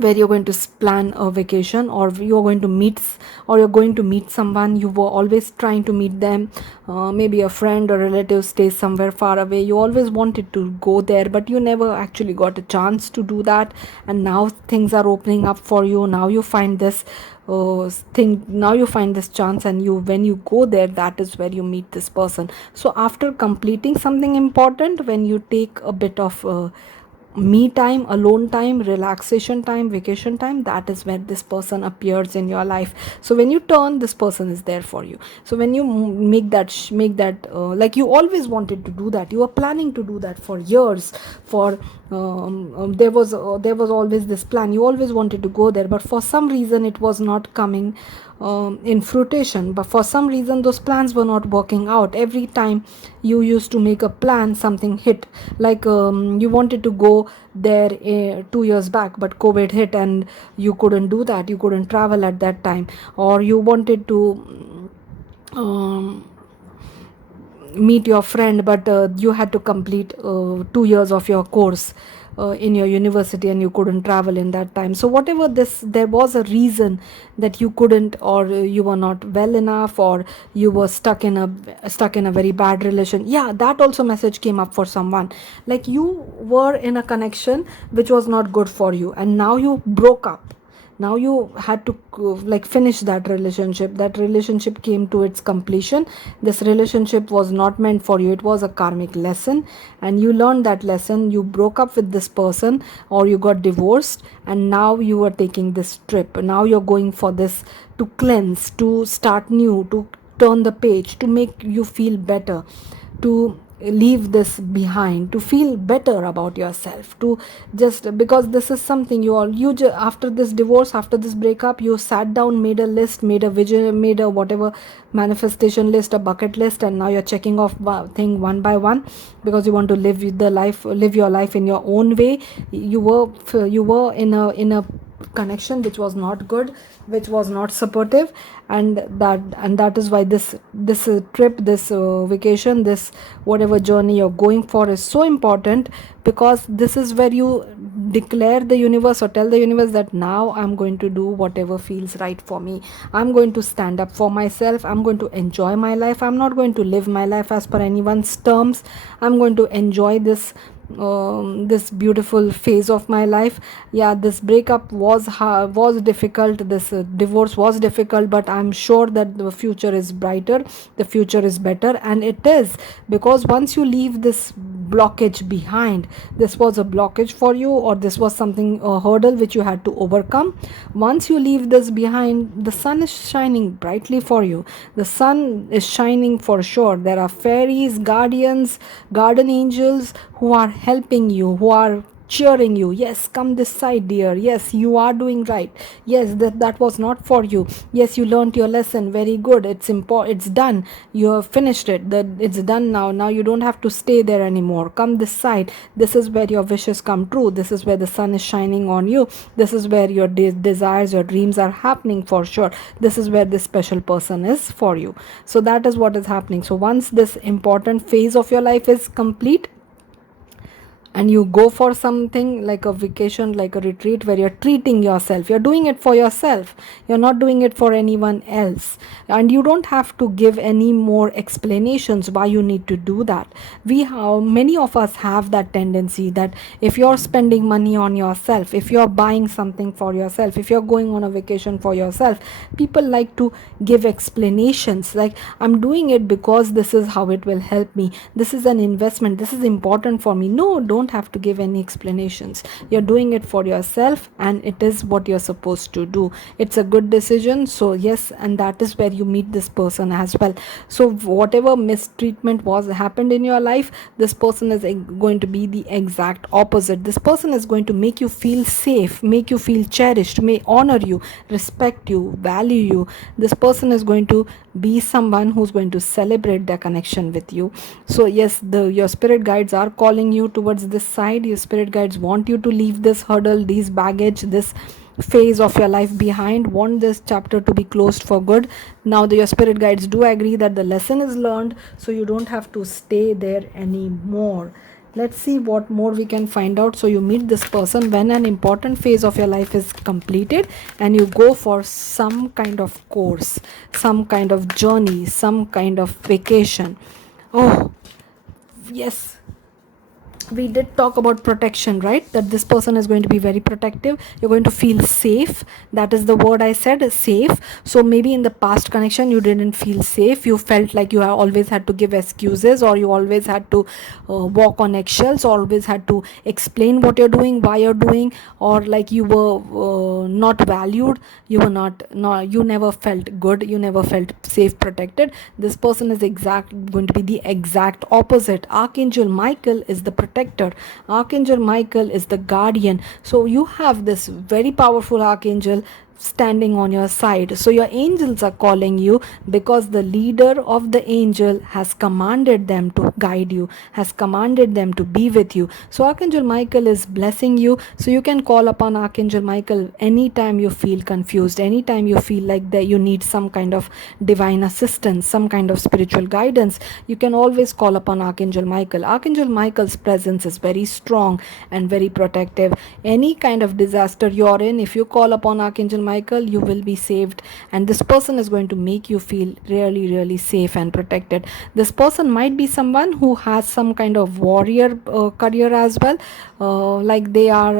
where you're going to plan a vacation, or you're going to meet or you're going to meet someone you were always trying to meet them. Maybe a friend or relative stays somewhere far away, you always wanted to go there but you never actually got a chance to do that, and now things are opening up for you. Now you find this now you find this chance, and you when you go there, that is where you meet this person. So after completing something important, when you take a bit of me time, alone time, relaxation time, vacation time, that is where this person appears in your life. So when you turn, this person is there for you. So when you make that like you always wanted to do that, you were planning to do that for years, for there was always this plan, you always wanted to go there, but for some reason it was not coming in fruition. But for some reason those plans were not working out. Every time you used to make a plan, something hit. Like you wanted to go there 2 years back, but COVID hit and you couldn't do that, you couldn't travel at that time. Or you wanted to meet your friend, but you had to complete 2 years of your course in your university, and you couldn't travel in that time. So whatever this, there was a reason that you couldn't, or you were not well enough, or you were stuck in a very bad relation. Yeah, that also message came up for someone. Like you were in a connection which was not good for you, and now you broke up. Now you had to like finish that relationship. That relationship came to its completion. This relationship was not meant for you, it was a karmic lesson, and you learned that lesson. You broke up with this person, or you got divorced, and now you are taking this trip. Now you're going for this, to cleanse, to start new, to turn the page, to make you feel better, to leave this behind, to feel better about yourself, to just because this is something after this divorce, after this breakup, you sat down, made a list, made a vision, made a whatever manifestation list, a bucket list, and now you're checking off thing one by one, because you want to live your life in your own way. You were in a connection which was not good, which was not supportive, and that is why this trip, this vacation, this whatever journey you're going for is so important, because this is where you declare the universe, or tell the universe that now I'm going to do whatever feels right for me. I'm going to stand up for myself, I'm going to enjoy my life, I'm not going to live my life as per anyone's terms. I'm going to enjoy this beautiful phase of my life. Yeah, this breakup was difficult, this divorce was difficult, but I'm sure that the future is brighter, the future is better, and it is, because once you leave this blockage behind, this was a blockage for you, or this was something, a hurdle which you had to overcome. Once you leave this behind, the sun is shining brightly for you. The sun is shining for sure. There are fairies, guardians, guardian angels who are helping you, who are cheering you. Yes, come this side, dear. Yes, you are doing right. Yes, that was not for you. Yes, you learned your lesson. Very good. It's done. You have finished it. It's done now. Now you don't have to stay there anymore. Come this side. This is where your wishes come true. This is where the sun is shining on you. This is where your desires, your dreams are happening for sure. This is where this special person is for you. So that is what is happening. So once this important phase of your life is complete, and you go for something like a vacation, like a retreat, where you're treating yourself, you're doing it for yourself, you're not doing it for anyone else, and you don't have to give any more explanations why you need to do that. Many of us have that tendency, that if you're spending money on yourself, if you're buying something for yourself, if you're going on a vacation for yourself, people like to give explanations, like, I'm doing it because this is how it will help me, this is an investment, this is important for me. No, don't have to give any explanations. You're doing it for yourself, and it is what you're supposed to do. It's a good decision. So yes, and that is where you meet this person as well. So whatever mistreatment was happened in your life, this person is going to be the exact opposite. This person is going to make you feel safe, make you feel cherished, may honor you, respect you, value you. This person is going to be someone who's going to celebrate their connection with you. So yes, your spirit guides are calling you towards this side. Your spirit guides want you to leave this hurdle, these baggage, this phase of your life behind, want this chapter to be closed for good. Now your spirit guides do agree that the lesson is learned, so you don't have to stay there anymore. Let's see what more we can find out. So you meet this person when an important phase of your life is completed, and you go for some kind of course, some kind of journey, some kind of vacation. Oh yes, we did talk about protection, right? That this person is going to be very protective. You're going to feel safe. That is the word I said, safe. So maybe in the past connection you didn't feel safe. You felt like you have always had to give excuses, or you always had to walk on eggshells, always had to explain what you're doing, why you're doing, or like you were not valued. You were not, no, you never felt good, you never felt safe, protected. This person is going to be the exact opposite. Archangel Michael is the protector. Archangel Michael is the guardian. So you have this very powerful archangel standing on your side. So your angels are calling you because the leader of the angel has commanded them to guide you, has commanded them to be with you. So Archangel Michael is blessing you. So you can call upon Archangel Michael anytime you feel confused, anytime you feel like that you need some kind of divine assistance, some kind of spiritual guidance. You can always call upon Archangel Michael. Archangel Michael's presence is very strong and very protective. Any kind of disaster you're in, if you call upon Archangel Michael, you will be saved, and this person is going to make you feel really, really safe and protected. This person might be someone who has some kind of warrior career as well, like they are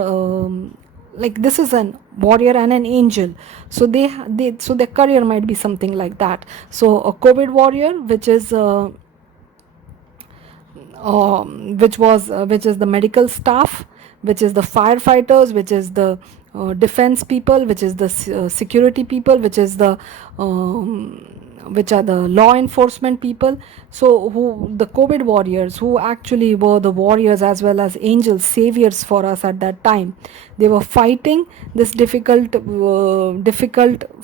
like this is an warrior and an angel, so so their career might be something like that. So a COVID warrior, which is which is the medical staff, which is the firefighters, which is the defense people, which is the security people, which is the which are the law enforcement people. So who the COVID warriors, who actually were the warriors as well as angels, saviors for us at that time. They were fighting this difficult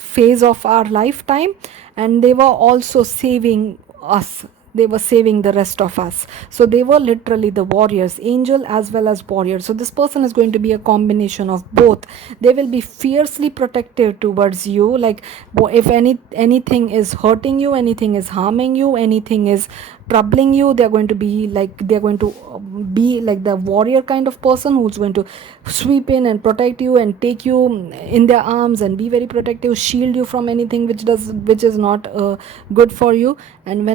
phase of our lifetime, and they were also saving us, they were saving the rest of us. So they were literally the warriors, angel as well as warrior. So this person is going to be a combination of both. They will be fiercely protective towards you, like if anything is hurting you, anything is harming you, anything is troubling you, they're going to be like the warrior kind of person who's going to sweep in and protect you and take you in their arms and be very protective, shield you from anything which is not good for you. And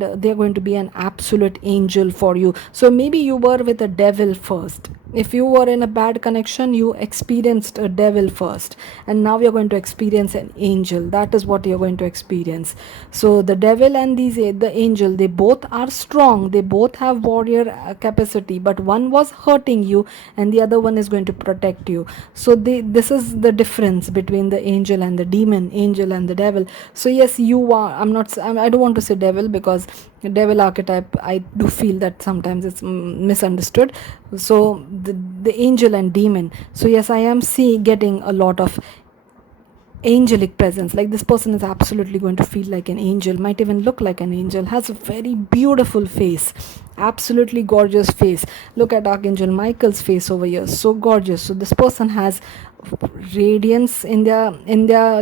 they're going to be an absolute angel for you. So maybe you were with a devil first. If you were in a bad connection, you experienced a devil first, and now you're going to experience an angel. That is what you're going to experience. So the devil and the angel, they both are strong, they both have warrior capacity, but one was hurting you and the other one is going to protect you. So this is the difference between the angel and the demon, angel and the devil. So yes, you are, I don't want to say devil, because devil archetype, I do feel that sometimes it's misunderstood. So the angel and demon. So yes, I am getting a lot of angelic presence. Like this person is absolutely going to feel like an angel, might even look like an angel, has a very beautiful face, absolutely gorgeous face. Look at Archangel Michael's face over here, so gorgeous. So this person has radiance in their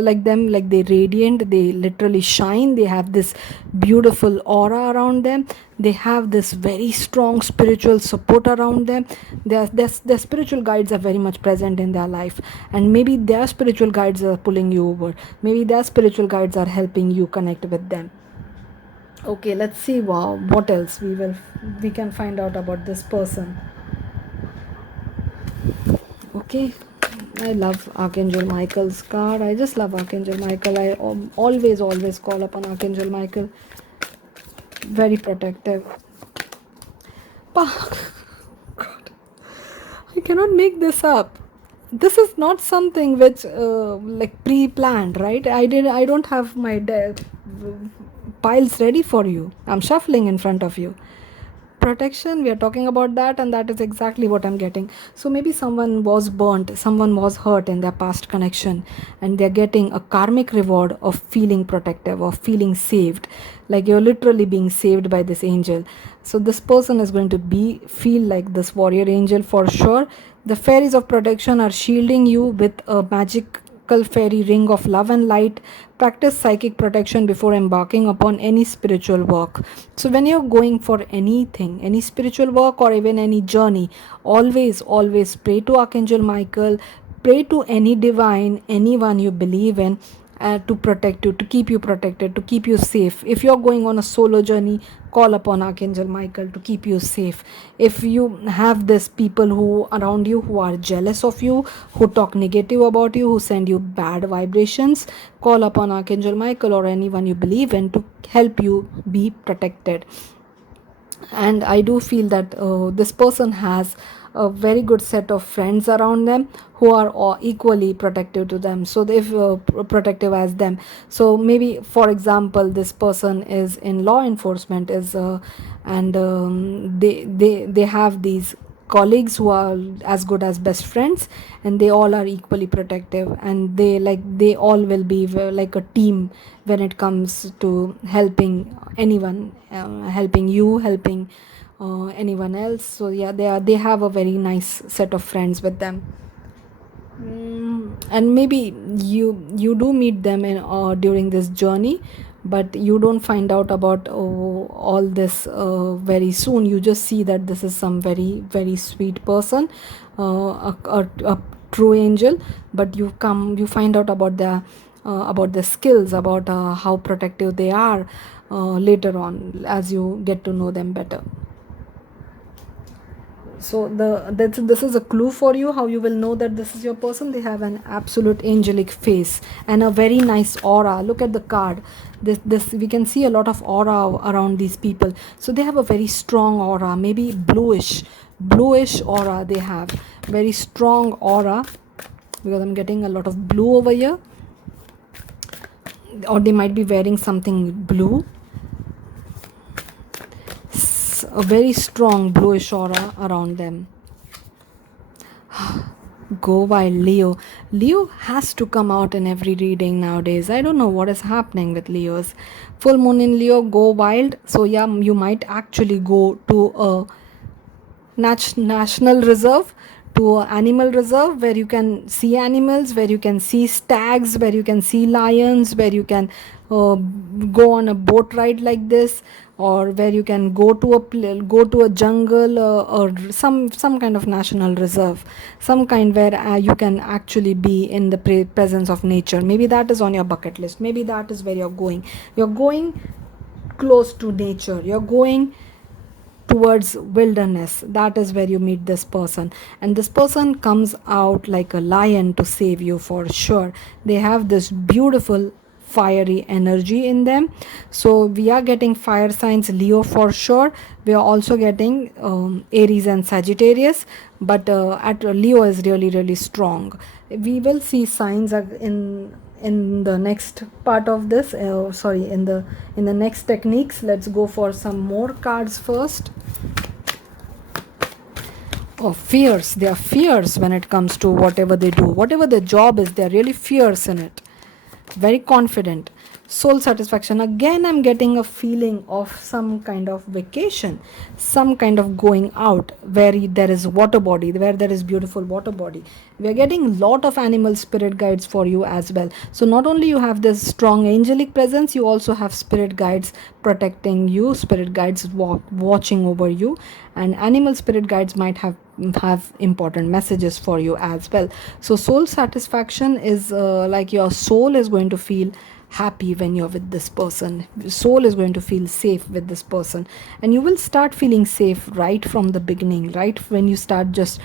like they radiant, they literally shine, they have this beautiful aura around them, they have this very strong spiritual support around them. Their spiritual guides are very much present in their life, and maybe their spiritual guides are pulling you over, maybe their spiritual guides are helping you connect with them. Okay, let's see what else we can find out about this person. Okay, I love Archangel Michael's card. I just love Archangel Michael. I always call upon Archangel Michael. Very protective. God, I cannot make this up. This is not something which like pre-planned, right? I don't have my piles ready for you. I'm shuffling in front of you. Protection, we are talking about that, and that is exactly what I'm getting. So maybe someone was burnt, someone was hurt in their past connection, and they're getting a karmic reward of feeling protective, of feeling saved. like you're literally being saved by this angel. So this person is going to be feel like this warrior angel for sure. The fairies of protection are shielding you with a magical fairy ring of love and light. Practice psychic protection before embarking upon any spiritual work. So when you're going for anything, any spiritual work or even any journey, always pray to Archangel Michael, pray to any divine, anyone you believe in, to protect you, to keep you protected, to keep you safe. If you're going on a solo journey, call upon Archangel Michael to keep you safe. If you have this people who around you who are jealous of you, who talk negative about you, who send you bad vibrations, call upon Archangel Michael or anyone you believe in to help you be protected. And I do feel that this person has a very good set of friends around them who are all equally protective to them, so if protective as them. So maybe for example this person is in law enforcement, is and they have these colleagues who are as good as best friends, and they all are equally protective, and they all will be like a team when it comes to helping anyone, helping you, helping anyone else. So yeah, they have a very nice set of friends with them. And maybe you do meet them in during this journey, but you don't find out about all this very soon. You just see that this is some very sweet person, a true angel, but you find out about the skills, about how protective they are later on as you get to know them better. So this is a clue for you how you will know that this is your person. They have an absolute angelic face and a very nice aura. Look at the card. This we can see a lot of aura around these people. So they have a very strong aura, maybe bluish aura. They have very strong aura, because I'm getting a lot of blue over here, or they might be wearing something blue. A very strong bluish aura around them. Go wild, Leo. Leo has to come out in every reading nowadays. I don't know what is happening with Leos. Full moon in Leo, go wild. So yeah, you might actually go to a national reserve, to an animal reserve, where you can see animals, where you can see stags, where you can see lions, where you can go on a boat ride like this, or where you can go to a jungle, or some kind of national reserve, some kind where you can actually be in the presence of nature. Maybe that is on your bucket list. Maybe that is where you're going close to nature, you're going towards wilderness. That is where you meet this person, and this person comes out like a lion to save you for sure. They have this beautiful fiery energy in them. So we are getting fire signs Leo for sure. We are also getting Aries and Sagittarius, but at Leo is really strong. We will see signs in the next part of this, sorry, in the next techniques. Let's go for some more cards first. Oh, fierce. They are fierce when it comes to whatever they do, whatever their job is. They are really fierce in it, very confident. Soul satisfaction, again I'm getting a feeling of some kind of vacation, some kind of going out where there is water body, where there is beautiful water body. We are getting lot of animal spirit guides for you as well. So not only you have this strong angelic presence, you also have spirit guides protecting you, spirit guides watching over you, and animal spirit guides might have important messages for you as well. So soul satisfaction is like your soul is going to feel happy when you're with this person. Soul is going to feel safe with this person, and you will start feeling safe right from the beginning, right when you just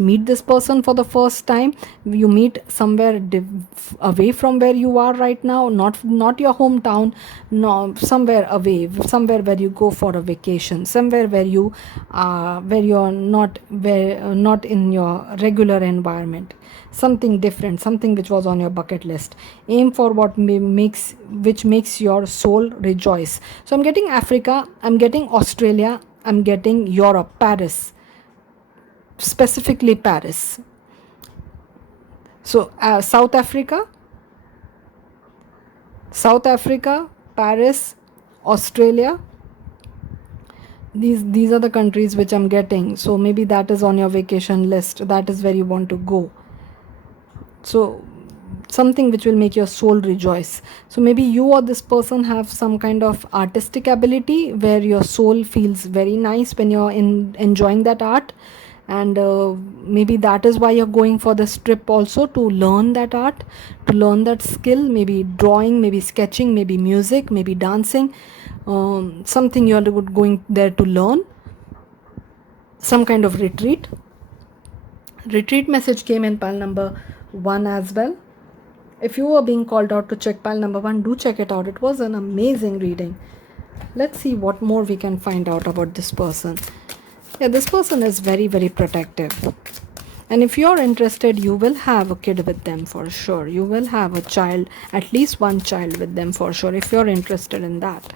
meet this person for the first time. You meet somewhere away from where you are right now, not your hometown, no, somewhere away, somewhere where you go for a vacation, somewhere where you're not in your regular environment, something different, something which was on your bucket list. Aim for what makes your soul rejoice. So I'm getting Africa, I'm getting Australia, I'm getting Europe, Paris, specifically Paris. So South Africa, Paris, Australia. These are the countries which I'm getting. So maybe that is on your vacation list. That is where you want to go. So something which will make your soul rejoice. So maybe you or this person have some kind of artistic ability where your soul feels very nice when you're enjoying that art, and maybe that is why you're going for this trip also, to learn that art, to learn that skill, maybe drawing, maybe sketching, maybe music, maybe dancing, something you're going there to learn, some kind of retreat message came in pile number 1 as well. If you are being called out to check pile number 1, do check it out. It was an amazing reading. Let's see what more we can find out about this person. Yeah, this person is very, very protective. And if you're interested, you will have a kid with them for sure. You will have a child, at least one child with them for sure, if you're interested in that.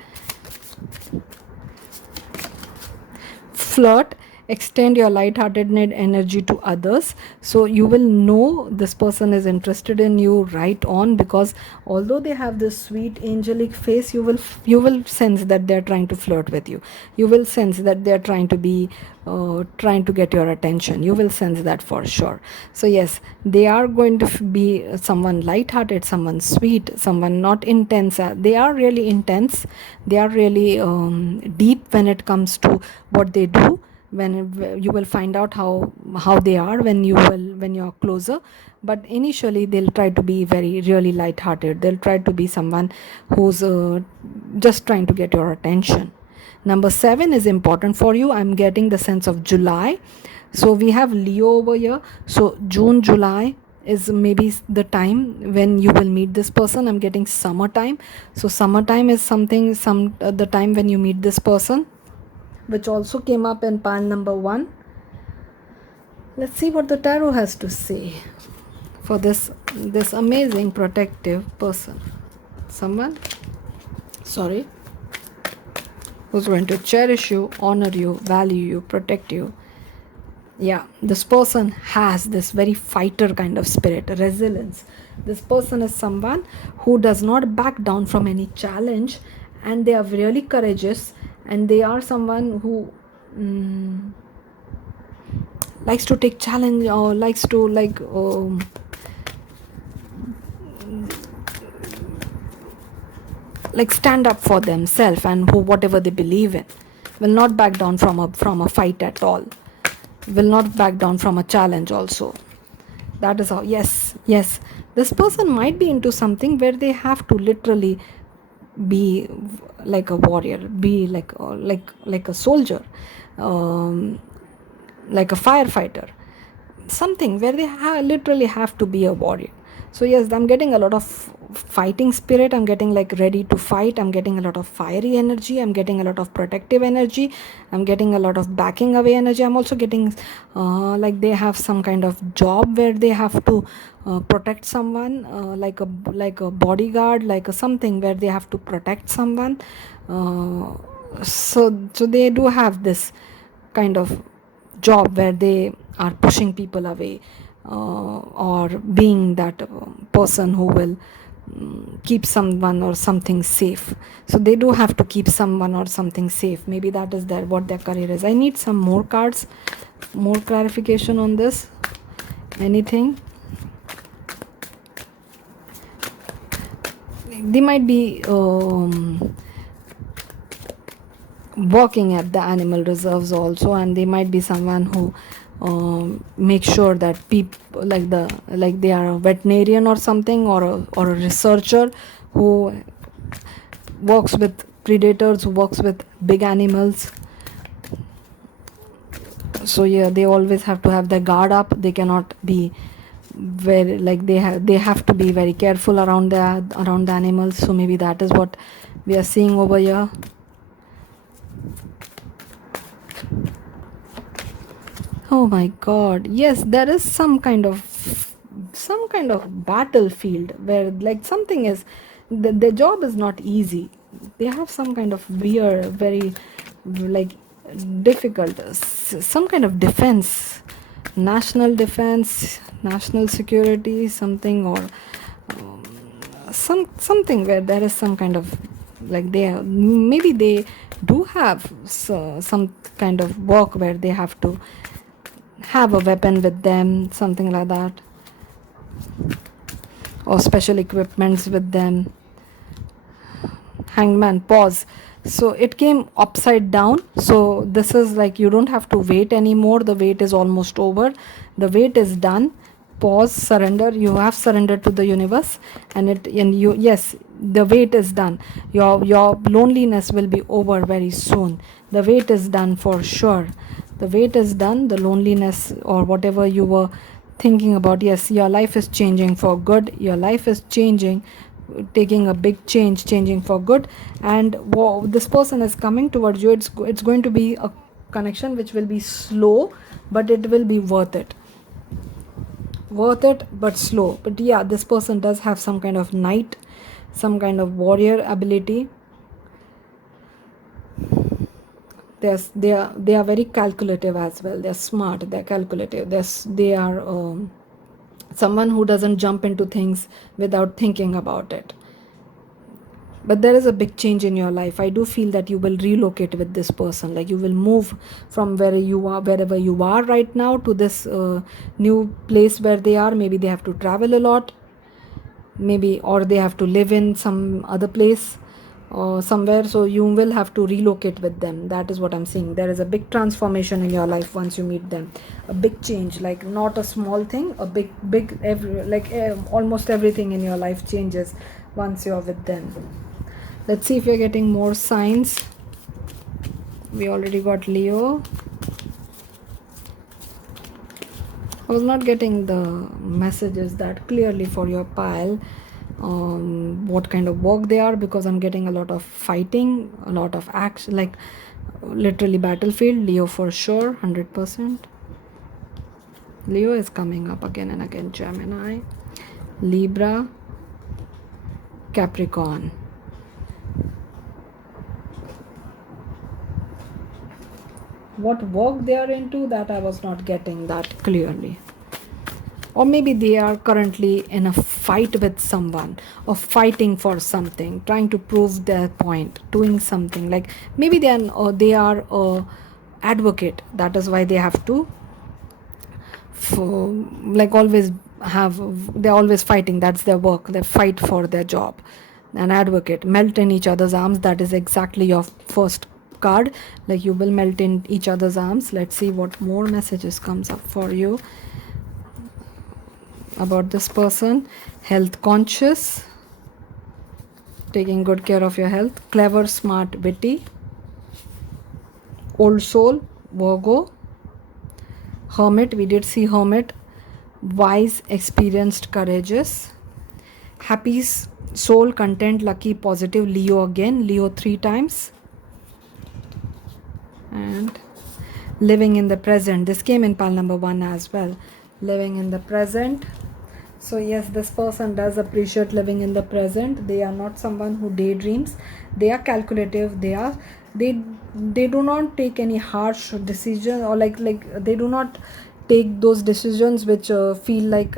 Flirt, extend your light-hearted energy to others. So you will know this person is interested in you right on, because although they have this sweet angelic face, you will sense that they're trying to flirt with you. You will sense that they're trying to be trying to get your attention. You will sense that for sure. So yes, they are going to be someone light-hearted, someone sweet, someone not intense. They are really intense. They are really deep when it comes to what they do. When you will find out how they are when you're closer. But initially they'll try to be very really light-hearted. They'll try to be someone who's just trying to get your attention. Number 7 is important for you. I'm getting the sense of July. So we have Leo over here. So June, July is maybe the time when you will meet this person. I'm getting summertime. So summertime is the time when you meet this person, which also came up in pile number 1. Let's see what the tarot has to say for this amazing protective person. Someone, who's going to cherish you, honor you, value you, protect you. Yeah, this person has this very fighter kind of spirit, resilience. This person is someone who does not back down from any challenge, and they are really courageous, and they are someone who likes to take challenge, or likes to stand up for themselves, and whatever they believe in, will not back down from a fight at all, will not back down from a challenge also. That is how. Yes, this person might be into something where they have to literally be like a warrior, be like a soldier, like a firefighter, something where they literally have to be a warrior. So yes, I'm getting a lot of fighting spirit. I'm getting like ready to fight. I'm getting a lot of fiery energy. I'm getting a lot of protective energy. I'm getting a lot of backing away energy. I'm also getting like they have some kind of job where they have to protect someone, like a bodyguard, like something where they have to protect someone. So they do have this kind of job where they are pushing people away, or being that person who will keep someone or something safe. So they do have to keep someone or something safe. Maybe that is what their career is. I need some more cards, more clarification on this. Anything? They might be working at the animal reserves also, and they might be someone who make sure that people like they are a veterinarian or something, or a researcher who works with predators, who works with big animals. So yeah, they always have to have their guard up. They cannot be very they have to be very careful around the animals. So maybe that is what we are seeing over here. Oh my god, yes, there is some kind of battlefield where like something is their job is not easy. They have some kind of weird, very like difficult some kind of defense, national defense, national security, something, or something where there is some kind of like maybe they do have some kind of work where they have to have a weapon with them, something like that, or special equipments with them. Hangman, pause. So it came upside down. So this is like you don't have to wait anymore. The wait is almost over. The wait is done. Pause, surrender. You have surrendered to the universe, and you, yes, the wait is done. Your loneliness will be over very soon. The wait is done for sure. The wait is done. The loneliness or whatever you were thinking about, yes, your life is changing for good. Your life is changing, taking a big change, changing for good. And this person is coming towards you. It's going to be a connection which will be slow, but it will be worth it, but slow. But yeah, this person does have some kind of knight, some kind of warrior ability. They are very calculative as well. They're smart, they're calculative, they are someone who doesn't jump into things without thinking about it. But there is a big change in your life. I do feel that you will relocate with this person, like you will move from wherever you are right now, to this new place where they are. Maybe they have to travel a lot, maybe, or they have to live in some other place or somewhere, so you will have to relocate with them. That is what I'm seeing. There is a big transformation in your life once you meet them, a big change, like not a small thing, a big almost everything in your life changes once you're with them. Let's see if you're getting more signs. We already got Leo. I was not getting the messages that clearly for your pile, what kind of work they are, because I'm getting a lot of fighting, a lot of action, like literally battlefield. Leo for sure, 100%. Leo is coming up again and again. Gemini, Libra, Capricorn. What work they are into, that I was not getting that clearly. Or maybe they are currently in a fight with someone, or fighting for something, trying to prove their point, doing something. Like maybe they are a advocate. That is why they have to like always they're always fighting. That's their work. They fight for their job. An advocate, melt in each other's arms. That is exactly your first card. Like you will melt in each other's arms. Let's see what more messages comes up for you about this person. Health conscious, taking good care of your health. Clever, smart, witty. Old soul, Virgo. Hermit, we did see hermit. Wise, experienced, courageous. Happy soul, content, lucky, positive. Leo again, Leo 3 times. And living in the present. This came in pile number 1 as well. Living in the present. So yes, this person does appreciate living in the present. They are not someone who daydreams. They are calculative. They do not take any harsh decision, or like they do not take those decisions which feel like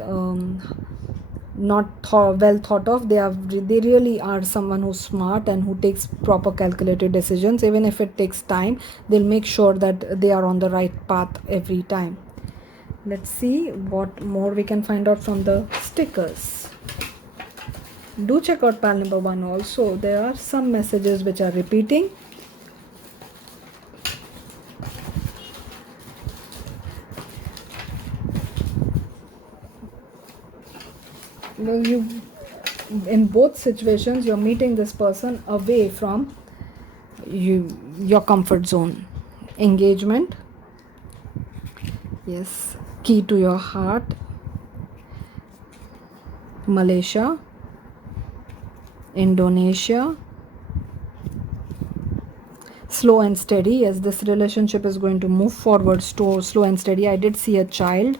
not well thought of. They really are someone who's smart and who takes proper calculated decisions. Even if it takes time, they'll make sure that they are on the right path every time. Let's see what more we can find out from the stickers. Do check out pile number 1 also. There are some messages which are repeating. Well, in both situations, you're meeting this person away from your comfort zone. Engagement. Yes. Key to your heart. Malaysia, Indonesia. Slow and steady. Yes, this relationship is going to move forward slow and steady. I did see a child.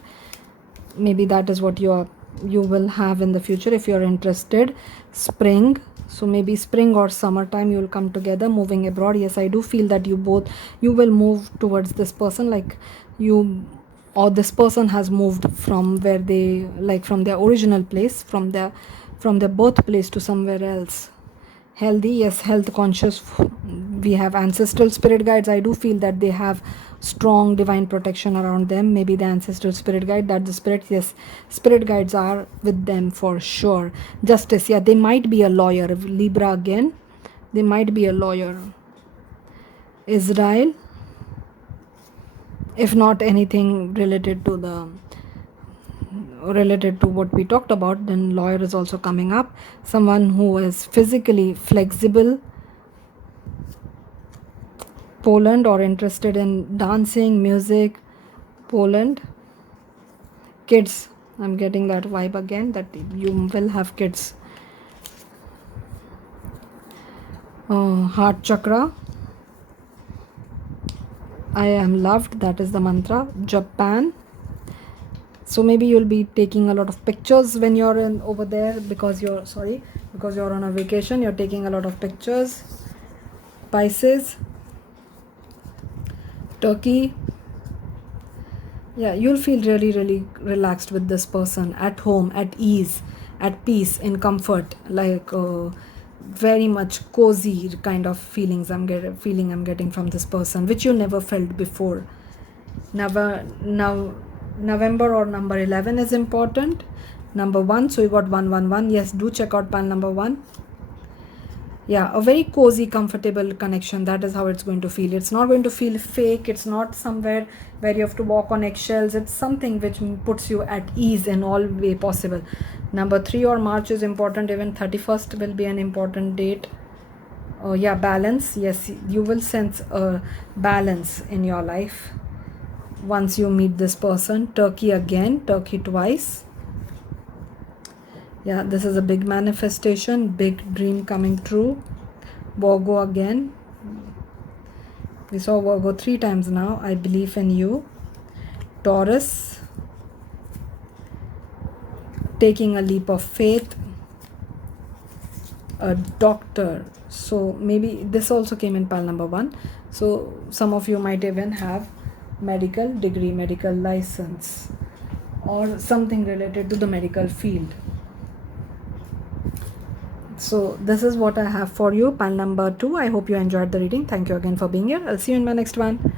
Maybe that is what you will have in the future if you're interested. Spring. So maybe spring or summertime you will come together. Moving abroad. Yes, I do feel that you will move towards this person, like you or this person has moved from where they, like from their original place, from their birthplace to somewhere else. Healthy, yes, health conscious. We have ancestral spirit guides. I do feel that they have strong divine protection around them. Maybe the ancestral spirit guide, that the spirit, yes, spirit guides are with them for sure. Justice, yeah, they might be a lawyer. Libra again, they might be a lawyer. Israel, if not anything related to what we talked about, then lawyer is also coming up. Someone who is physically flexible, Poland, or interested in dancing, music, Poland. Kids, I'm getting that vibe again, that you will have kids. Heart chakra, I am loved, that is the mantra. Japan, so maybe you'll be taking a lot of pictures when you're over there, because you're on a vacation, you're taking a lot of pictures. Pisces, Turkey, yeah, you'll feel really, really relaxed with this person, at home, at ease, at peace, in comfort, like very much cozy kind of I'm getting from this person, which you never felt before. Now November or number 11 is important. Number 1, so you got 111. Yes, do check out pile number 1. Yeah, a very cozy, comfortable connection. That is how it's going to feel. It's not going to feel fake. It's not somewhere where you have to walk on eggshells. It's something which puts you at ease in all way possible. Number 3 or March is important. Even 31st will be an important date. Yeah, balance. Yes, you will sense a balance in your life once you meet this person. Turkey again, Turkey twice. Yeah, this is a big manifestation, big dream coming true. Virgo again. We saw Virgo 3 times now. I believe in you. Taurus, taking a leap of faith. A doctor, so maybe this also came in pile number 1. So some of you might even have medical degree, medical license, or something related to the medical field. So this is what I have for you, pile number 2. I hope you enjoyed the reading. Thank you again for being here. I'll see you in my next one.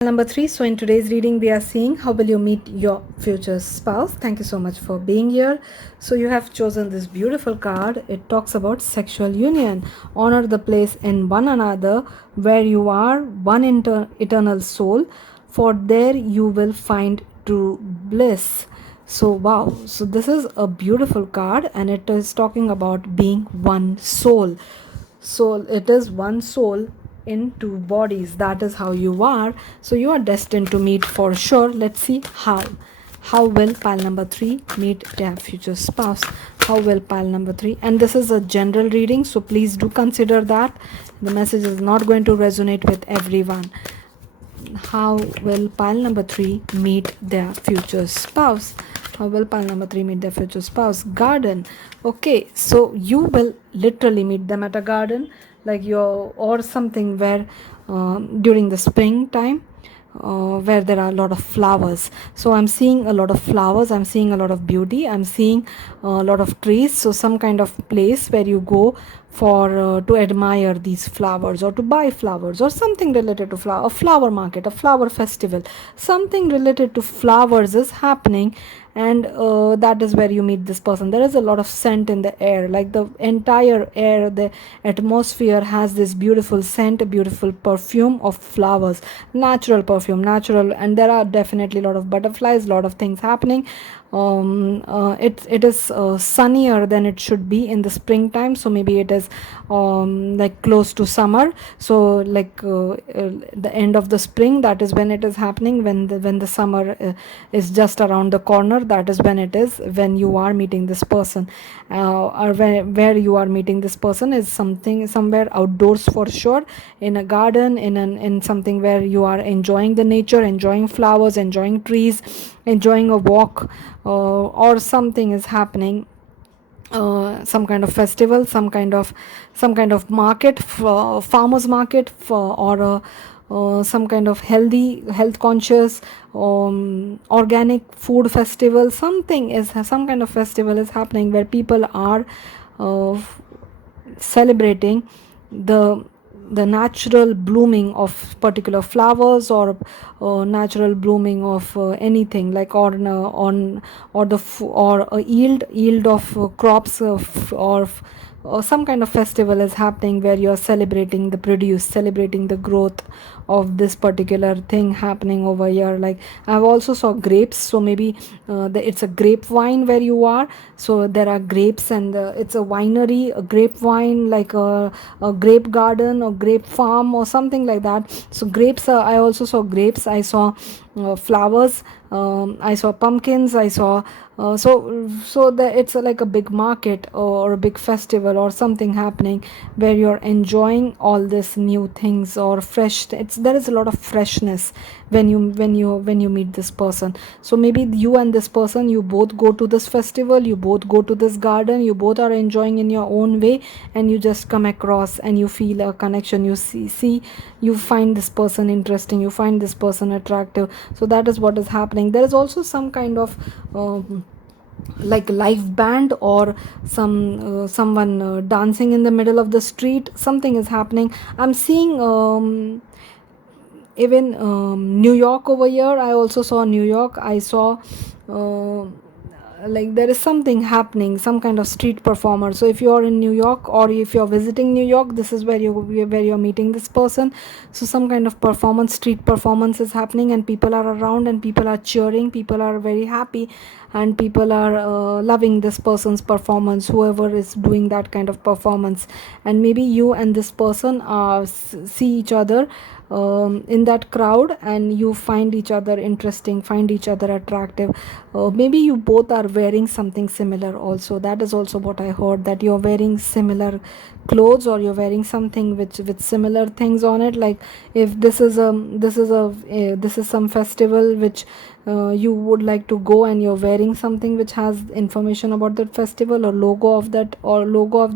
Number 3. So in today's reading we are seeing how will you meet your future spouse. Thank you so much for being here. So you have chosen this beautiful card. It talks about sexual union. Honor the place in one another where you are one eternal soul, for there you will find true bliss. So wow, so this is a beautiful card, and it is talking about being one soul. So it is one soul in two bodies. That is how you are. So you are destined to meet for sure. Let's see how will pile number 3 meet their future spouse. How will pile number 3, and this is a general reading, so please do consider that the message is not going to resonate with everyone. How will pile number 3 meet their future spouse? How will pile number 3 meet their future spouse? Garden. Okay, so you will literally meet them at a garden, like or something where during the spring time, where there are a lot of flowers. So I'm seeing a lot of flowers, I'm seeing a lot of beauty, I'm seeing a lot of trees. So some kind of place where you go for to admire these flowers, or to buy flowers, or something related to flower, a flower market, a flower festival, something related to flowers is happening. And that is where you meet this person. There is a lot of scent in the air, like the entire air, the atmosphere has this beautiful scent, a beautiful perfume of flowers, natural perfume, natural. And there are definitely a lot of butterflies, a lot of things happening. It is sunnier than it should be in the springtime, so maybe it is like close to summer. So like the end of the spring, that is when it is happening, when the summer is just around the corner. That is when it is, when you are meeting this person, or where you are meeting this person is somewhere outdoors for sure, in a garden, in something where you are enjoying the nature, enjoying flowers, enjoying trees, enjoying a walk, or something is happening, some kind of festival, some kind of market, farmers market, or some kind of health conscious, organic food festival. Some kind of festival is happening where people are celebrating the the natural blooming of particular flowers, or natural blooming of anything, like on or or a yield of crops or some kind of festival is happening where you are celebrating the produce, celebrating the growth of this particular thing happening over here. Like I've also saw grapes, so maybe it's a grapevine where you are. So there are grapes, and it's a winery, a grapevine, like a grape garden or grape farm or something like that. So grapes, I also saw grapes, I saw flowers, I saw pumpkins, I saw it's like a big market or a big festival or something happening where you're enjoying all this new things or fresh. There is a lot of freshness when you meet this person. So maybe you and this person, you both go to this festival, you both go to this garden, you both are enjoying in your own way, and you just come across and you feel a connection. You see, you find this person interesting, you find this person attractive. So that is what is happening. There is also some kind of like live band, or someone dancing in the middle of the street. Something is happening. I'm seeing even New York over here. I also saw New York. I saw uh, like there is something happening, some kind of street performer. So if you are in New York, or if you're visiting New York, this is where you're meeting this person. So some kind of performance, street performance is happening, and people are around, and people are cheering, people are very happy, and people are loving this person's performance, whoever is doing that kind of performance. And maybe you and this person see each other in that crowd, and you find each other interesting, find each other attractive. Maybe you both are wearing something similar also. That is also what I heard, that you're wearing similar clothes, or you're wearing something which with similar things on it. Like if this is some festival which you would like to go, and you're wearing something which has information about that festival, or logo of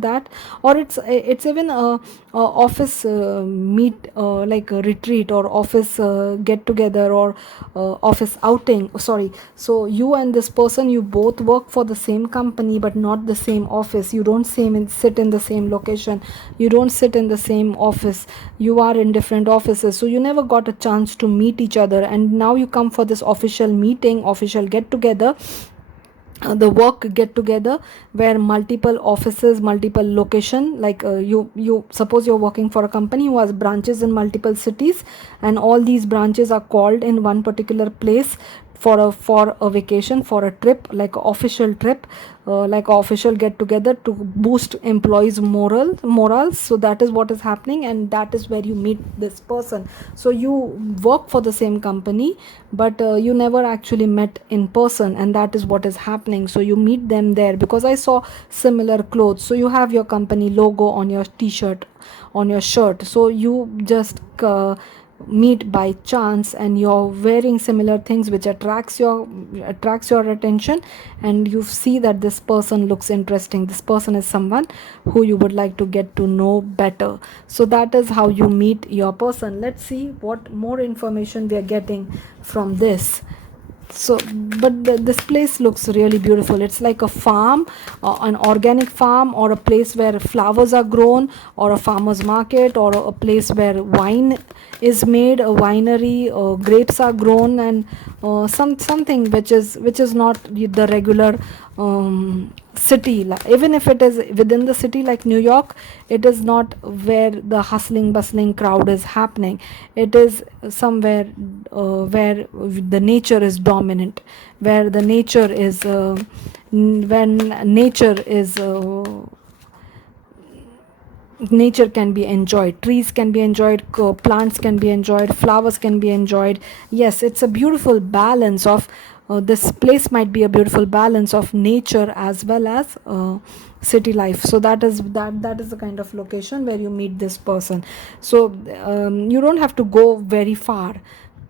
that. Or it's even a office meet, like a retreat, or office get together, or office outing, sorry. So you and this person, you both work for the same company but not the same office. You don't sit in the same location, you don't sit in the same office, you are in different offices. So you never got a chance to meet each other, and now you come for this official meeting, official get together, the work get together, where multiple offices, multiple location, like you suppose you're working for a company who has branches in multiple cities, and all these branches are called in one particular place for a vacation, for a trip, like official trip, like official get together to boost employees morals. So that is what is happening, and that is where you meet this person. So you work for the same company, but you never actually met in person, and that is what is happening. So you meet them there, because I saw similar clothes. So you have your company logo on your t-shirt, on your shirt. So you just meet by chance, and you're wearing similar things which attracts your attention, and you see that this person looks interesting, this person is someone who you would like to get to know better. So that is how you meet your person. Let's see what more information we are getting from this. So but this place looks really beautiful. It's like a farm, an organic farm, or a place where flowers are grown, or a farmer's market, or a place where wine is made, a winery, grapes are grown, and something which is not the regular city. Even if it is within the city like New York, it is not where the hustling bustling crowd is happening. It is somewhere where the nature is dominant, where the nature is when nature is nature can be enjoyed, trees can be enjoyed, plants can be enjoyed, flowers can be enjoyed. Yes, it's a beautiful balance of this place might be a beautiful balance of nature as well as city life. So that is the kind of location where you meet this person. So you don't have to go very far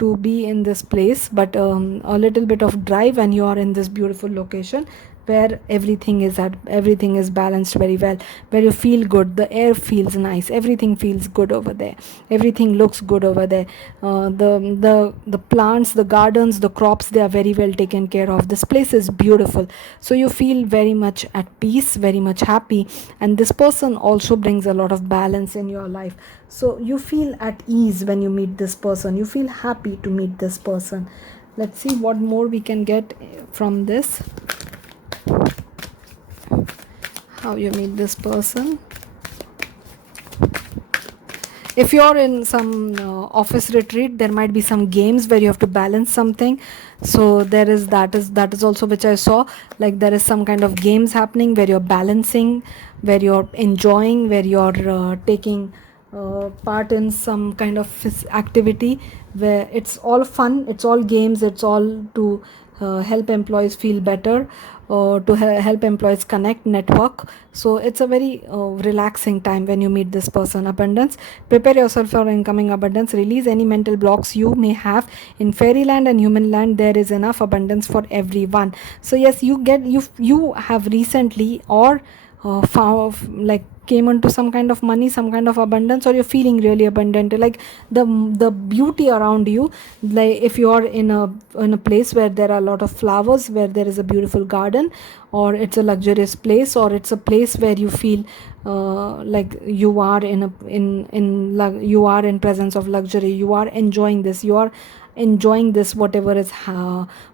to be in this place, but a little bit of drive and you are in this beautiful location where everything is balanced very well, where you feel good, the air feels nice, everything feels good over there, everything looks good over there. The plants, the gardens, the crops, they are very well taken care of. This place is beautiful, so you feel very much at peace, very much happy. And this person also brings a lot of balance in your life, so you feel at ease when you meet this person, you feel happy to meet this person. Let's see what more we can get from this, how you meet this person. If you're in some office retreat, there might be some games where you have to balance something. So that is also which I saw, like there is some kind of games happening where you're balancing, where you're enjoying, where you're taking part in some kind of activity where it's all fun, it's all games, it's all to help employees feel better, to help employees connect, network. So it's a very relaxing time when you meet this person. Abundance. Prepare yourself for incoming abundance. Release any mental blocks you may have. In fairyland and human land, there is enough abundance for everyone. So yes, you have recently or found, like, came into some kind of money, some kind of abundance, or you're feeling really abundant, like the beauty around you. Like if you are in a place where there are a lot of flowers, where there is a beautiful garden, or it's a luxurious place, or it's a place where you feel like you are you are in presence of luxury, you are enjoying this, whatever is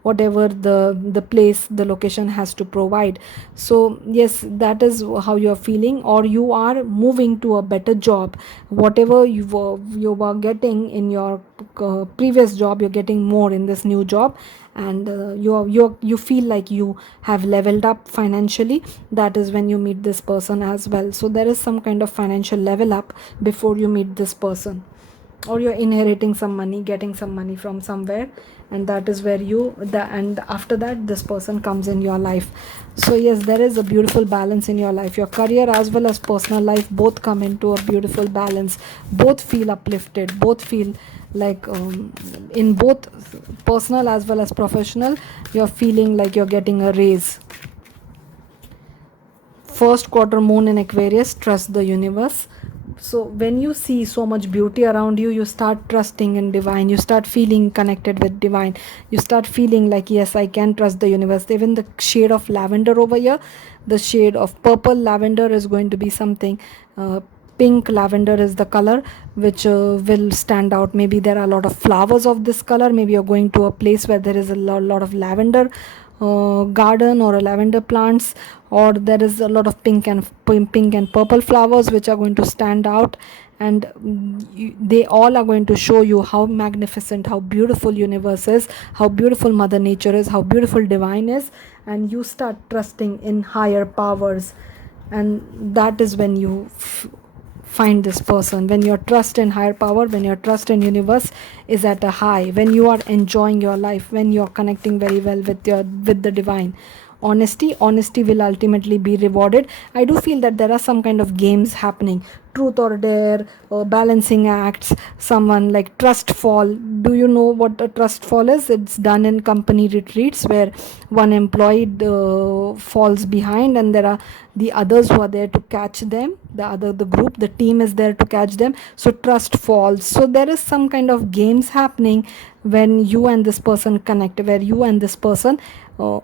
whatever the place, the location has to provide. So yes, that is how you are feeling, or you are moving to a better job. Whatever you were getting in your previous job, you're getting more in this new job, and you feel like you have leveled up financially. That is when you meet this person as well. So there is some kind of financial level up before you meet this person, or you're inheriting some money, getting some money from somewhere, and that is where and after that this person comes in your life. So yes, there is a beautiful balance in your life. Your career as well as personal life both come into a beautiful balance, both feel uplifted, both feel like in both personal as well as professional, you're feeling like you're getting a raise. First quarter moon in Aquarius, trust the universe. So when you see so much beauty around you, you start trusting in divine, you start feeling connected with divine, you start feeling like, yes, I can trust the universe. Even the shade of lavender over here, the shade of purple lavender is going to be something, pink lavender is the color which will stand out. Maybe there are a lot of flowers of this color, maybe you're going to a place where there is a lot of lavender garden or a lavender plants, or there is a lot of pink and purple flowers which are going to stand out, and they all are going to show you how magnificent, how beautiful universe is, how beautiful mother nature is, how beautiful divine is. And you start trusting in higher powers, and that is when you find this person. When your trust in higher power, when your trust in universe is at a high, when you are enjoying your life, when you're connecting very well with the divine. Honesty will ultimately be rewarded. I do feel that there are some kind of games happening, truth or dare, balancing acts, someone like trust fall. Do you know what a trust fall is? It's done in company retreats where one employee falls behind, and there are the others who are there to catch them, the group, the team is there to catch them. So trust falls. So there is some kind of games happening when you and this person connect, where you and this person uh,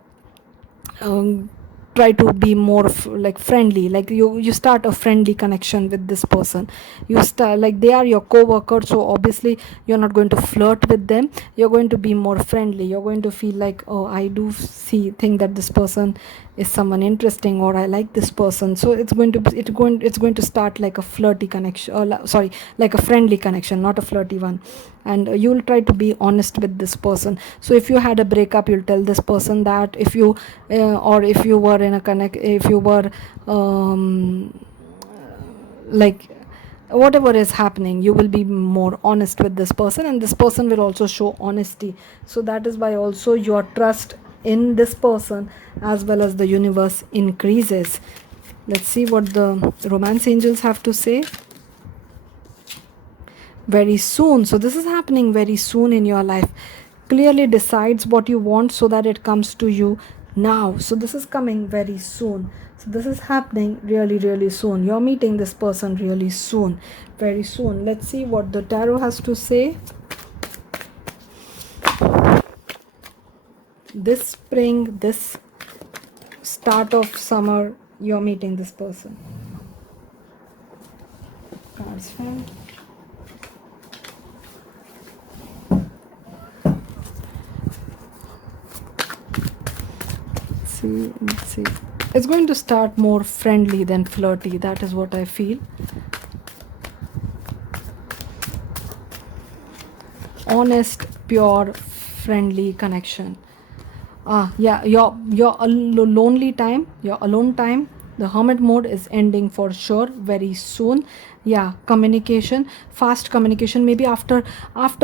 um, try to be more like friendly, like you start a friendly connection with this person. You start like they are your co-worker, so obviously you're not going to flirt with them, you're going to be more friendly, you're going to feel like, oh, I do think that this person is someone interesting, or I like this person. So it's going to start like a flirty connection, or sorry, like a friendly connection, not a flirty one. And you'll try to be honest with this person. So if you had a breakup, you'll tell this person that. If you or if you were in a connect, if you were like whatever is happening, you will be more honest with this person, and this person will also show honesty. So that is why also your trust in this person as well as the universe increases. Let's see what the romance angels have to say. Very soon, so this is happening very soon in your life. Clearly decides what you want so that it comes to you now. So this is coming very soon. So this is happening really, really soon. You're meeting this person really soon, very soon. Let's see what the tarot has to say. This spring, this start of summer, you're meeting this person. Cards fell. Let's see. It's going to start more friendly than flirty. That is what I feel. Honest, pure, friendly connection. Yeah, your lonely time, your alone time, the hermit mode is ending for sure very soon. Yeah, communication, fast communication. Maybe after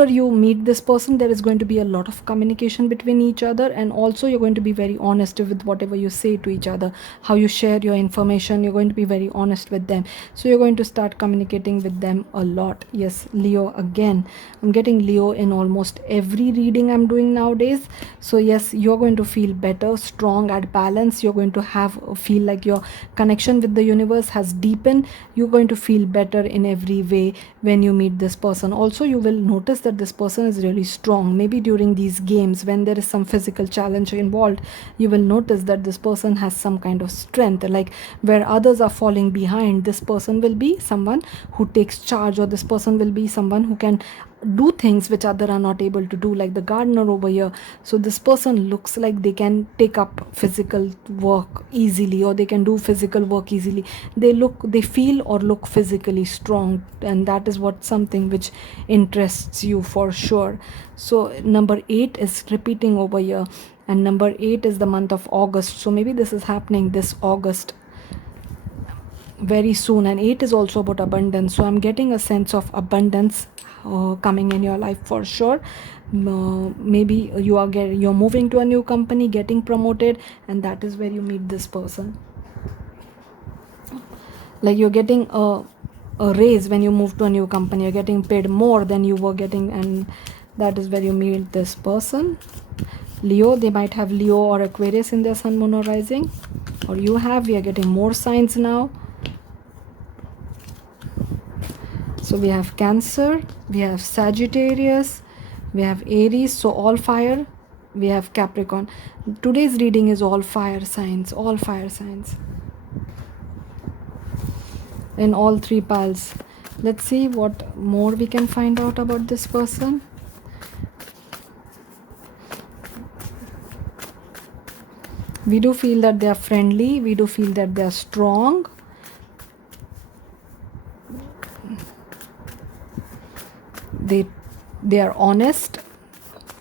you meet this person, there is going to be a lot of communication between each other, and also you're going to be very honest with whatever you say to each other, how you share your information. You're going to be very honest with them, so you're going to start communicating with them a lot. Yes, Leo again. I'm getting Leo in almost every reading I'm doing nowadays. So yes, you're going to feel better, strong, at balance. You're going to feel like your connection with the universe has deepened. You're going to feel better in every way when you meet this person. Also, you will notice that this person is really strong. Maybe during these games, when there is some physical challenge involved, you will notice that this person has some kind of strength. Like where others are falling behind, this person will be someone who takes charge, or this person will be someone who can do things which other are not able to do, like the gardener over here. So this person looks like they can take up physical work easily, or they can do physical work easily. They feel or look physically strong, and that is what something which interests you for sure. So number 8 is repeating over here, and number 8 is the month of August. So maybe this is happening this August very soon. And 8 is also about abundance, so I'm getting a sense of abundance coming in your life for sure. Maybe you're moving to a new company, getting promoted, and that is where you meet this person. Like you're getting a raise when you move to a new company. You're getting paid more than you were getting, and that is where you meet this person. Leo, they might have Leo or Aquarius in their sun, moon, or rising, or you have. We are getting more signs now. So we have Cancer, we have Sagittarius, we have Aries, so all fire. We have Capricorn. Today's reading is all fire signs, all fire signs in all 3 piles. Let's see what more we can find out about this person. We do feel that they are friendly, we do feel that they are strong. They are honest.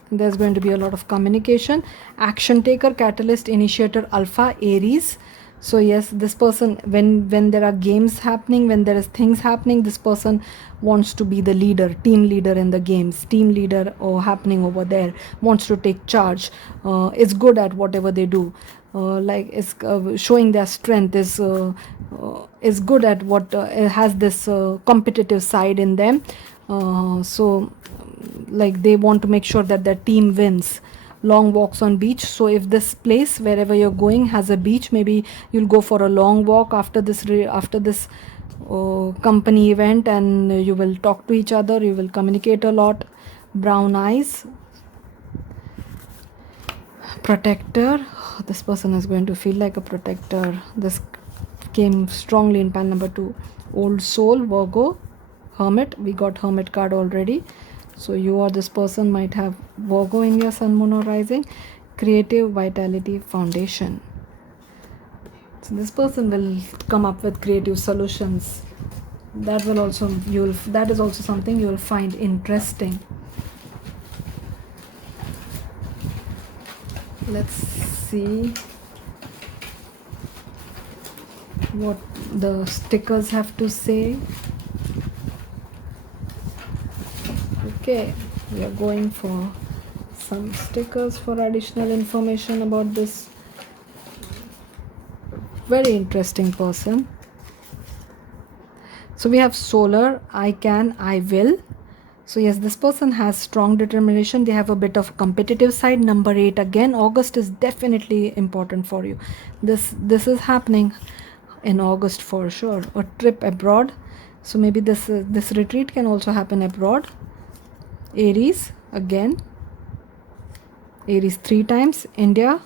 There's going to be a lot of communication. Action taker, catalyst, initiator, alpha, Aries. So yes, this person, when there are games happening, when there is things happening, this person wants to be the leader, team leader in the games, team leader happening over there, wants to take charge, is good at whatever they do, like is showing their strength, is good at what has this competitive side in them. So like they want to make sure that their team wins. Long walks on beach. So if this place wherever you're going has a beach, maybe you'll go for a long walk after this company event, and you will talk to each other, you will communicate a lot. Brown eyes. Protector. This person is going to feel like a protector. This came strongly in pile number 2. Old soul, Virgo. Hermit, we got Hermit card already. So you or this person might have Virgo in your sun, moon, or rising. Creative, vitality, foundation. So this person will come up with creative solutions. That is also something you will find interesting. Let's see what the stickers have to say. Okay, we are going for some stickers for additional information about this very interesting person. So we have solar, I can, I will. So yes, this person has strong determination. They have a bit of competitive side. Number 8, again, August is definitely important for you. This is happening in August for sure. A trip abroad. So maybe this retreat can also happen abroad. Aries again. Aries 3 times. India.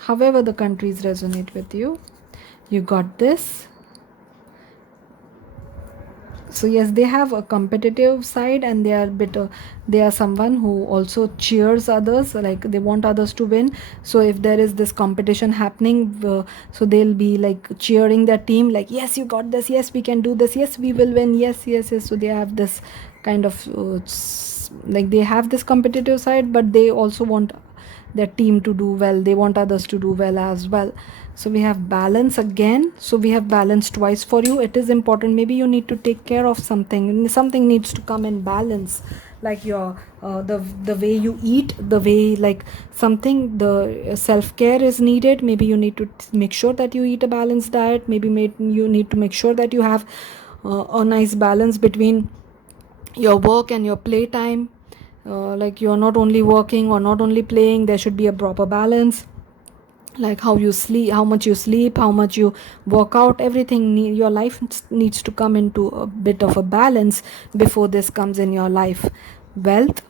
However the countries resonate with you. You got this. So yes, they have a competitive side, and they are they are someone who also cheers others, like they want others to win. So if there is this competition happening, so they'll be like cheering their team, like yes, you got this, yes, we can do this, yes, we will win, yes, yes, yes. So they have this kind of like they have this competitive side, but they also want their team to do well, they want others to do well as well. So we have balance again. So we have balance twice for you. It is important, maybe you need to take care of something, something needs to come in balance, like your the way you eat, the way, like something, the self-care is needed. Maybe you need to make sure that you eat a balanced diet. Maybe you need to make sure that you have a nice balance between your work and your playtime. Like you're not only working or not only playing, there should be a proper balance, like how you sleep, how much you sleep, how much you work out, everything your life needs to come into a bit of a balance before this comes in your life. Wealth,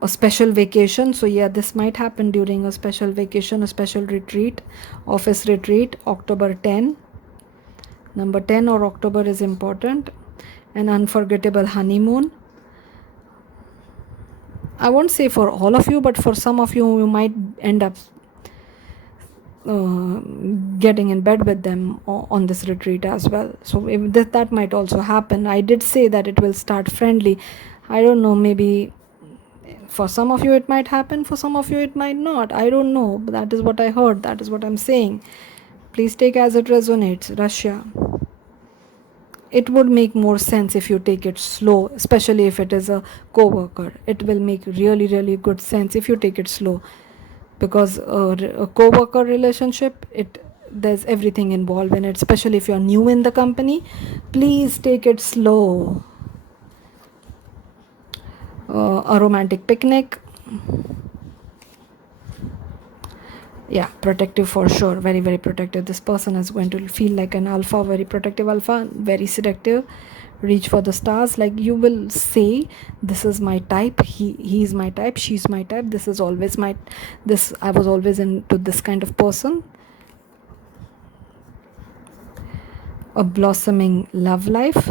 a special vacation. So yeah, this might happen during a special vacation, a special retreat, office retreat, October 10. Number 10 or October is important. An unforgettable honeymoon. I won't say for all of you, but for some of you, you might end up uh, getting in bed with them on this retreat as well. So if that might also happen. I did say that it will start friendly. I don't know, maybe for some of you it might happen, for some of you it might not. I don't know, but that is what I heard, that is what I'm saying. Please take as it resonates. Russia. It would make more sense if you take it slow, especially if it is a co-worker. It will make really, really good sense if you take it slow, because a co-worker relationship, it there's everything involved in it, especially if you're new in the company. Please take it slow. A romantic picnic. Yeah, protective for sure, very, very protective. This person is going to feel like an alpha, very protective alpha, very seductive. Reach for the stars, like you will say, this is my type, he's my type, she's my type, this is always my, this, I was always into this kind of person. A blossoming love life.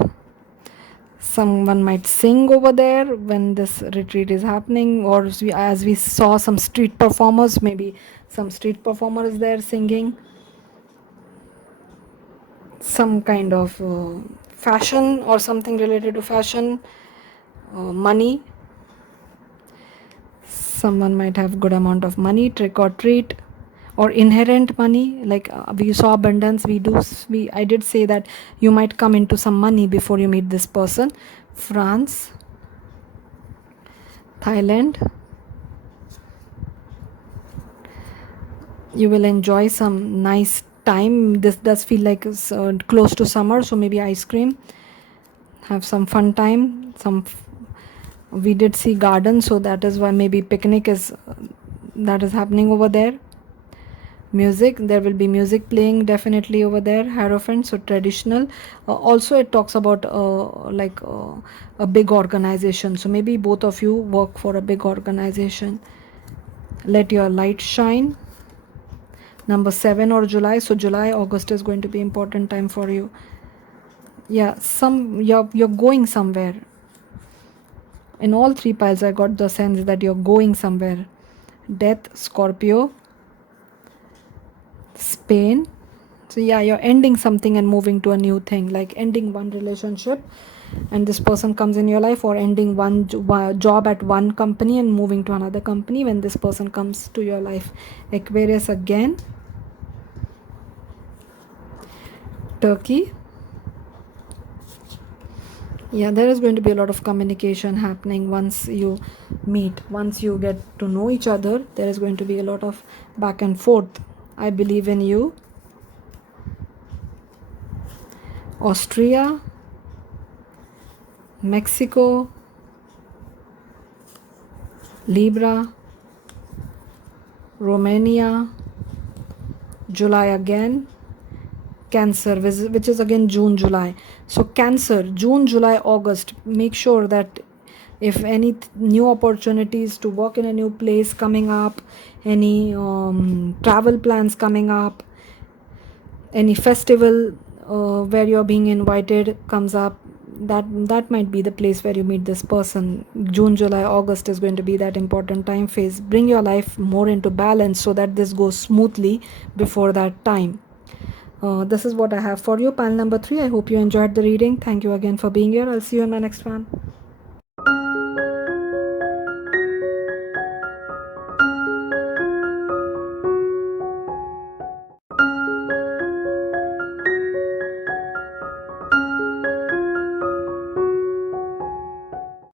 Someone might sing over there when this retreat is happening, or as we saw some street performers, maybe some street performer is there singing. Some kind of fashion or something related to fashion. Money. Someone might have good amount of money, trick or treat, or inherent money, like we saw abundance. I did say that you might come into some money before you meet this person. France, Thailand. You will enjoy some nice time. This does feel like it's close to summer, so maybe ice cream, have some fun time. We did see garden, so that is why maybe picnic is that is happening over there. Music, there will be music playing definitely over there. Hierophant, so traditional. Also it talks about a big organization, so maybe both of you work for a big organization. Let your light shine. Number 7 or July. So July, August is going to be important time for you. Yeah, you're going somewhere. In all 3 piles I got the sense that you're going somewhere. Death, Scorpio, Spain. So yeah, you're ending something and moving to a new thing, like ending one relationship and this person comes in your life, or ending one job at one company and moving to another company when this person comes to your life. Aquarius again. Turkey. Yeah, there is going to be a lot of communication happening once you meet, once you get to know each other. There is going to be a lot of back and forth. I believe in you. Austria. Mexico, Libra, Romania, July again, Cancer, which is again June, July. So Cancer, June, July, August, make sure that if any new opportunities to work in a new place coming up, any travel plans coming up, any festival where you're being invited comes up, that might be the place where you meet this person. June, July, August is going to be that important time phase. Bring your life more into balance so that this goes smoothly before that time. This is what I have for you, panel number 3. I hope you enjoyed the reading. Thank you again for being here. I'll see you in my next one.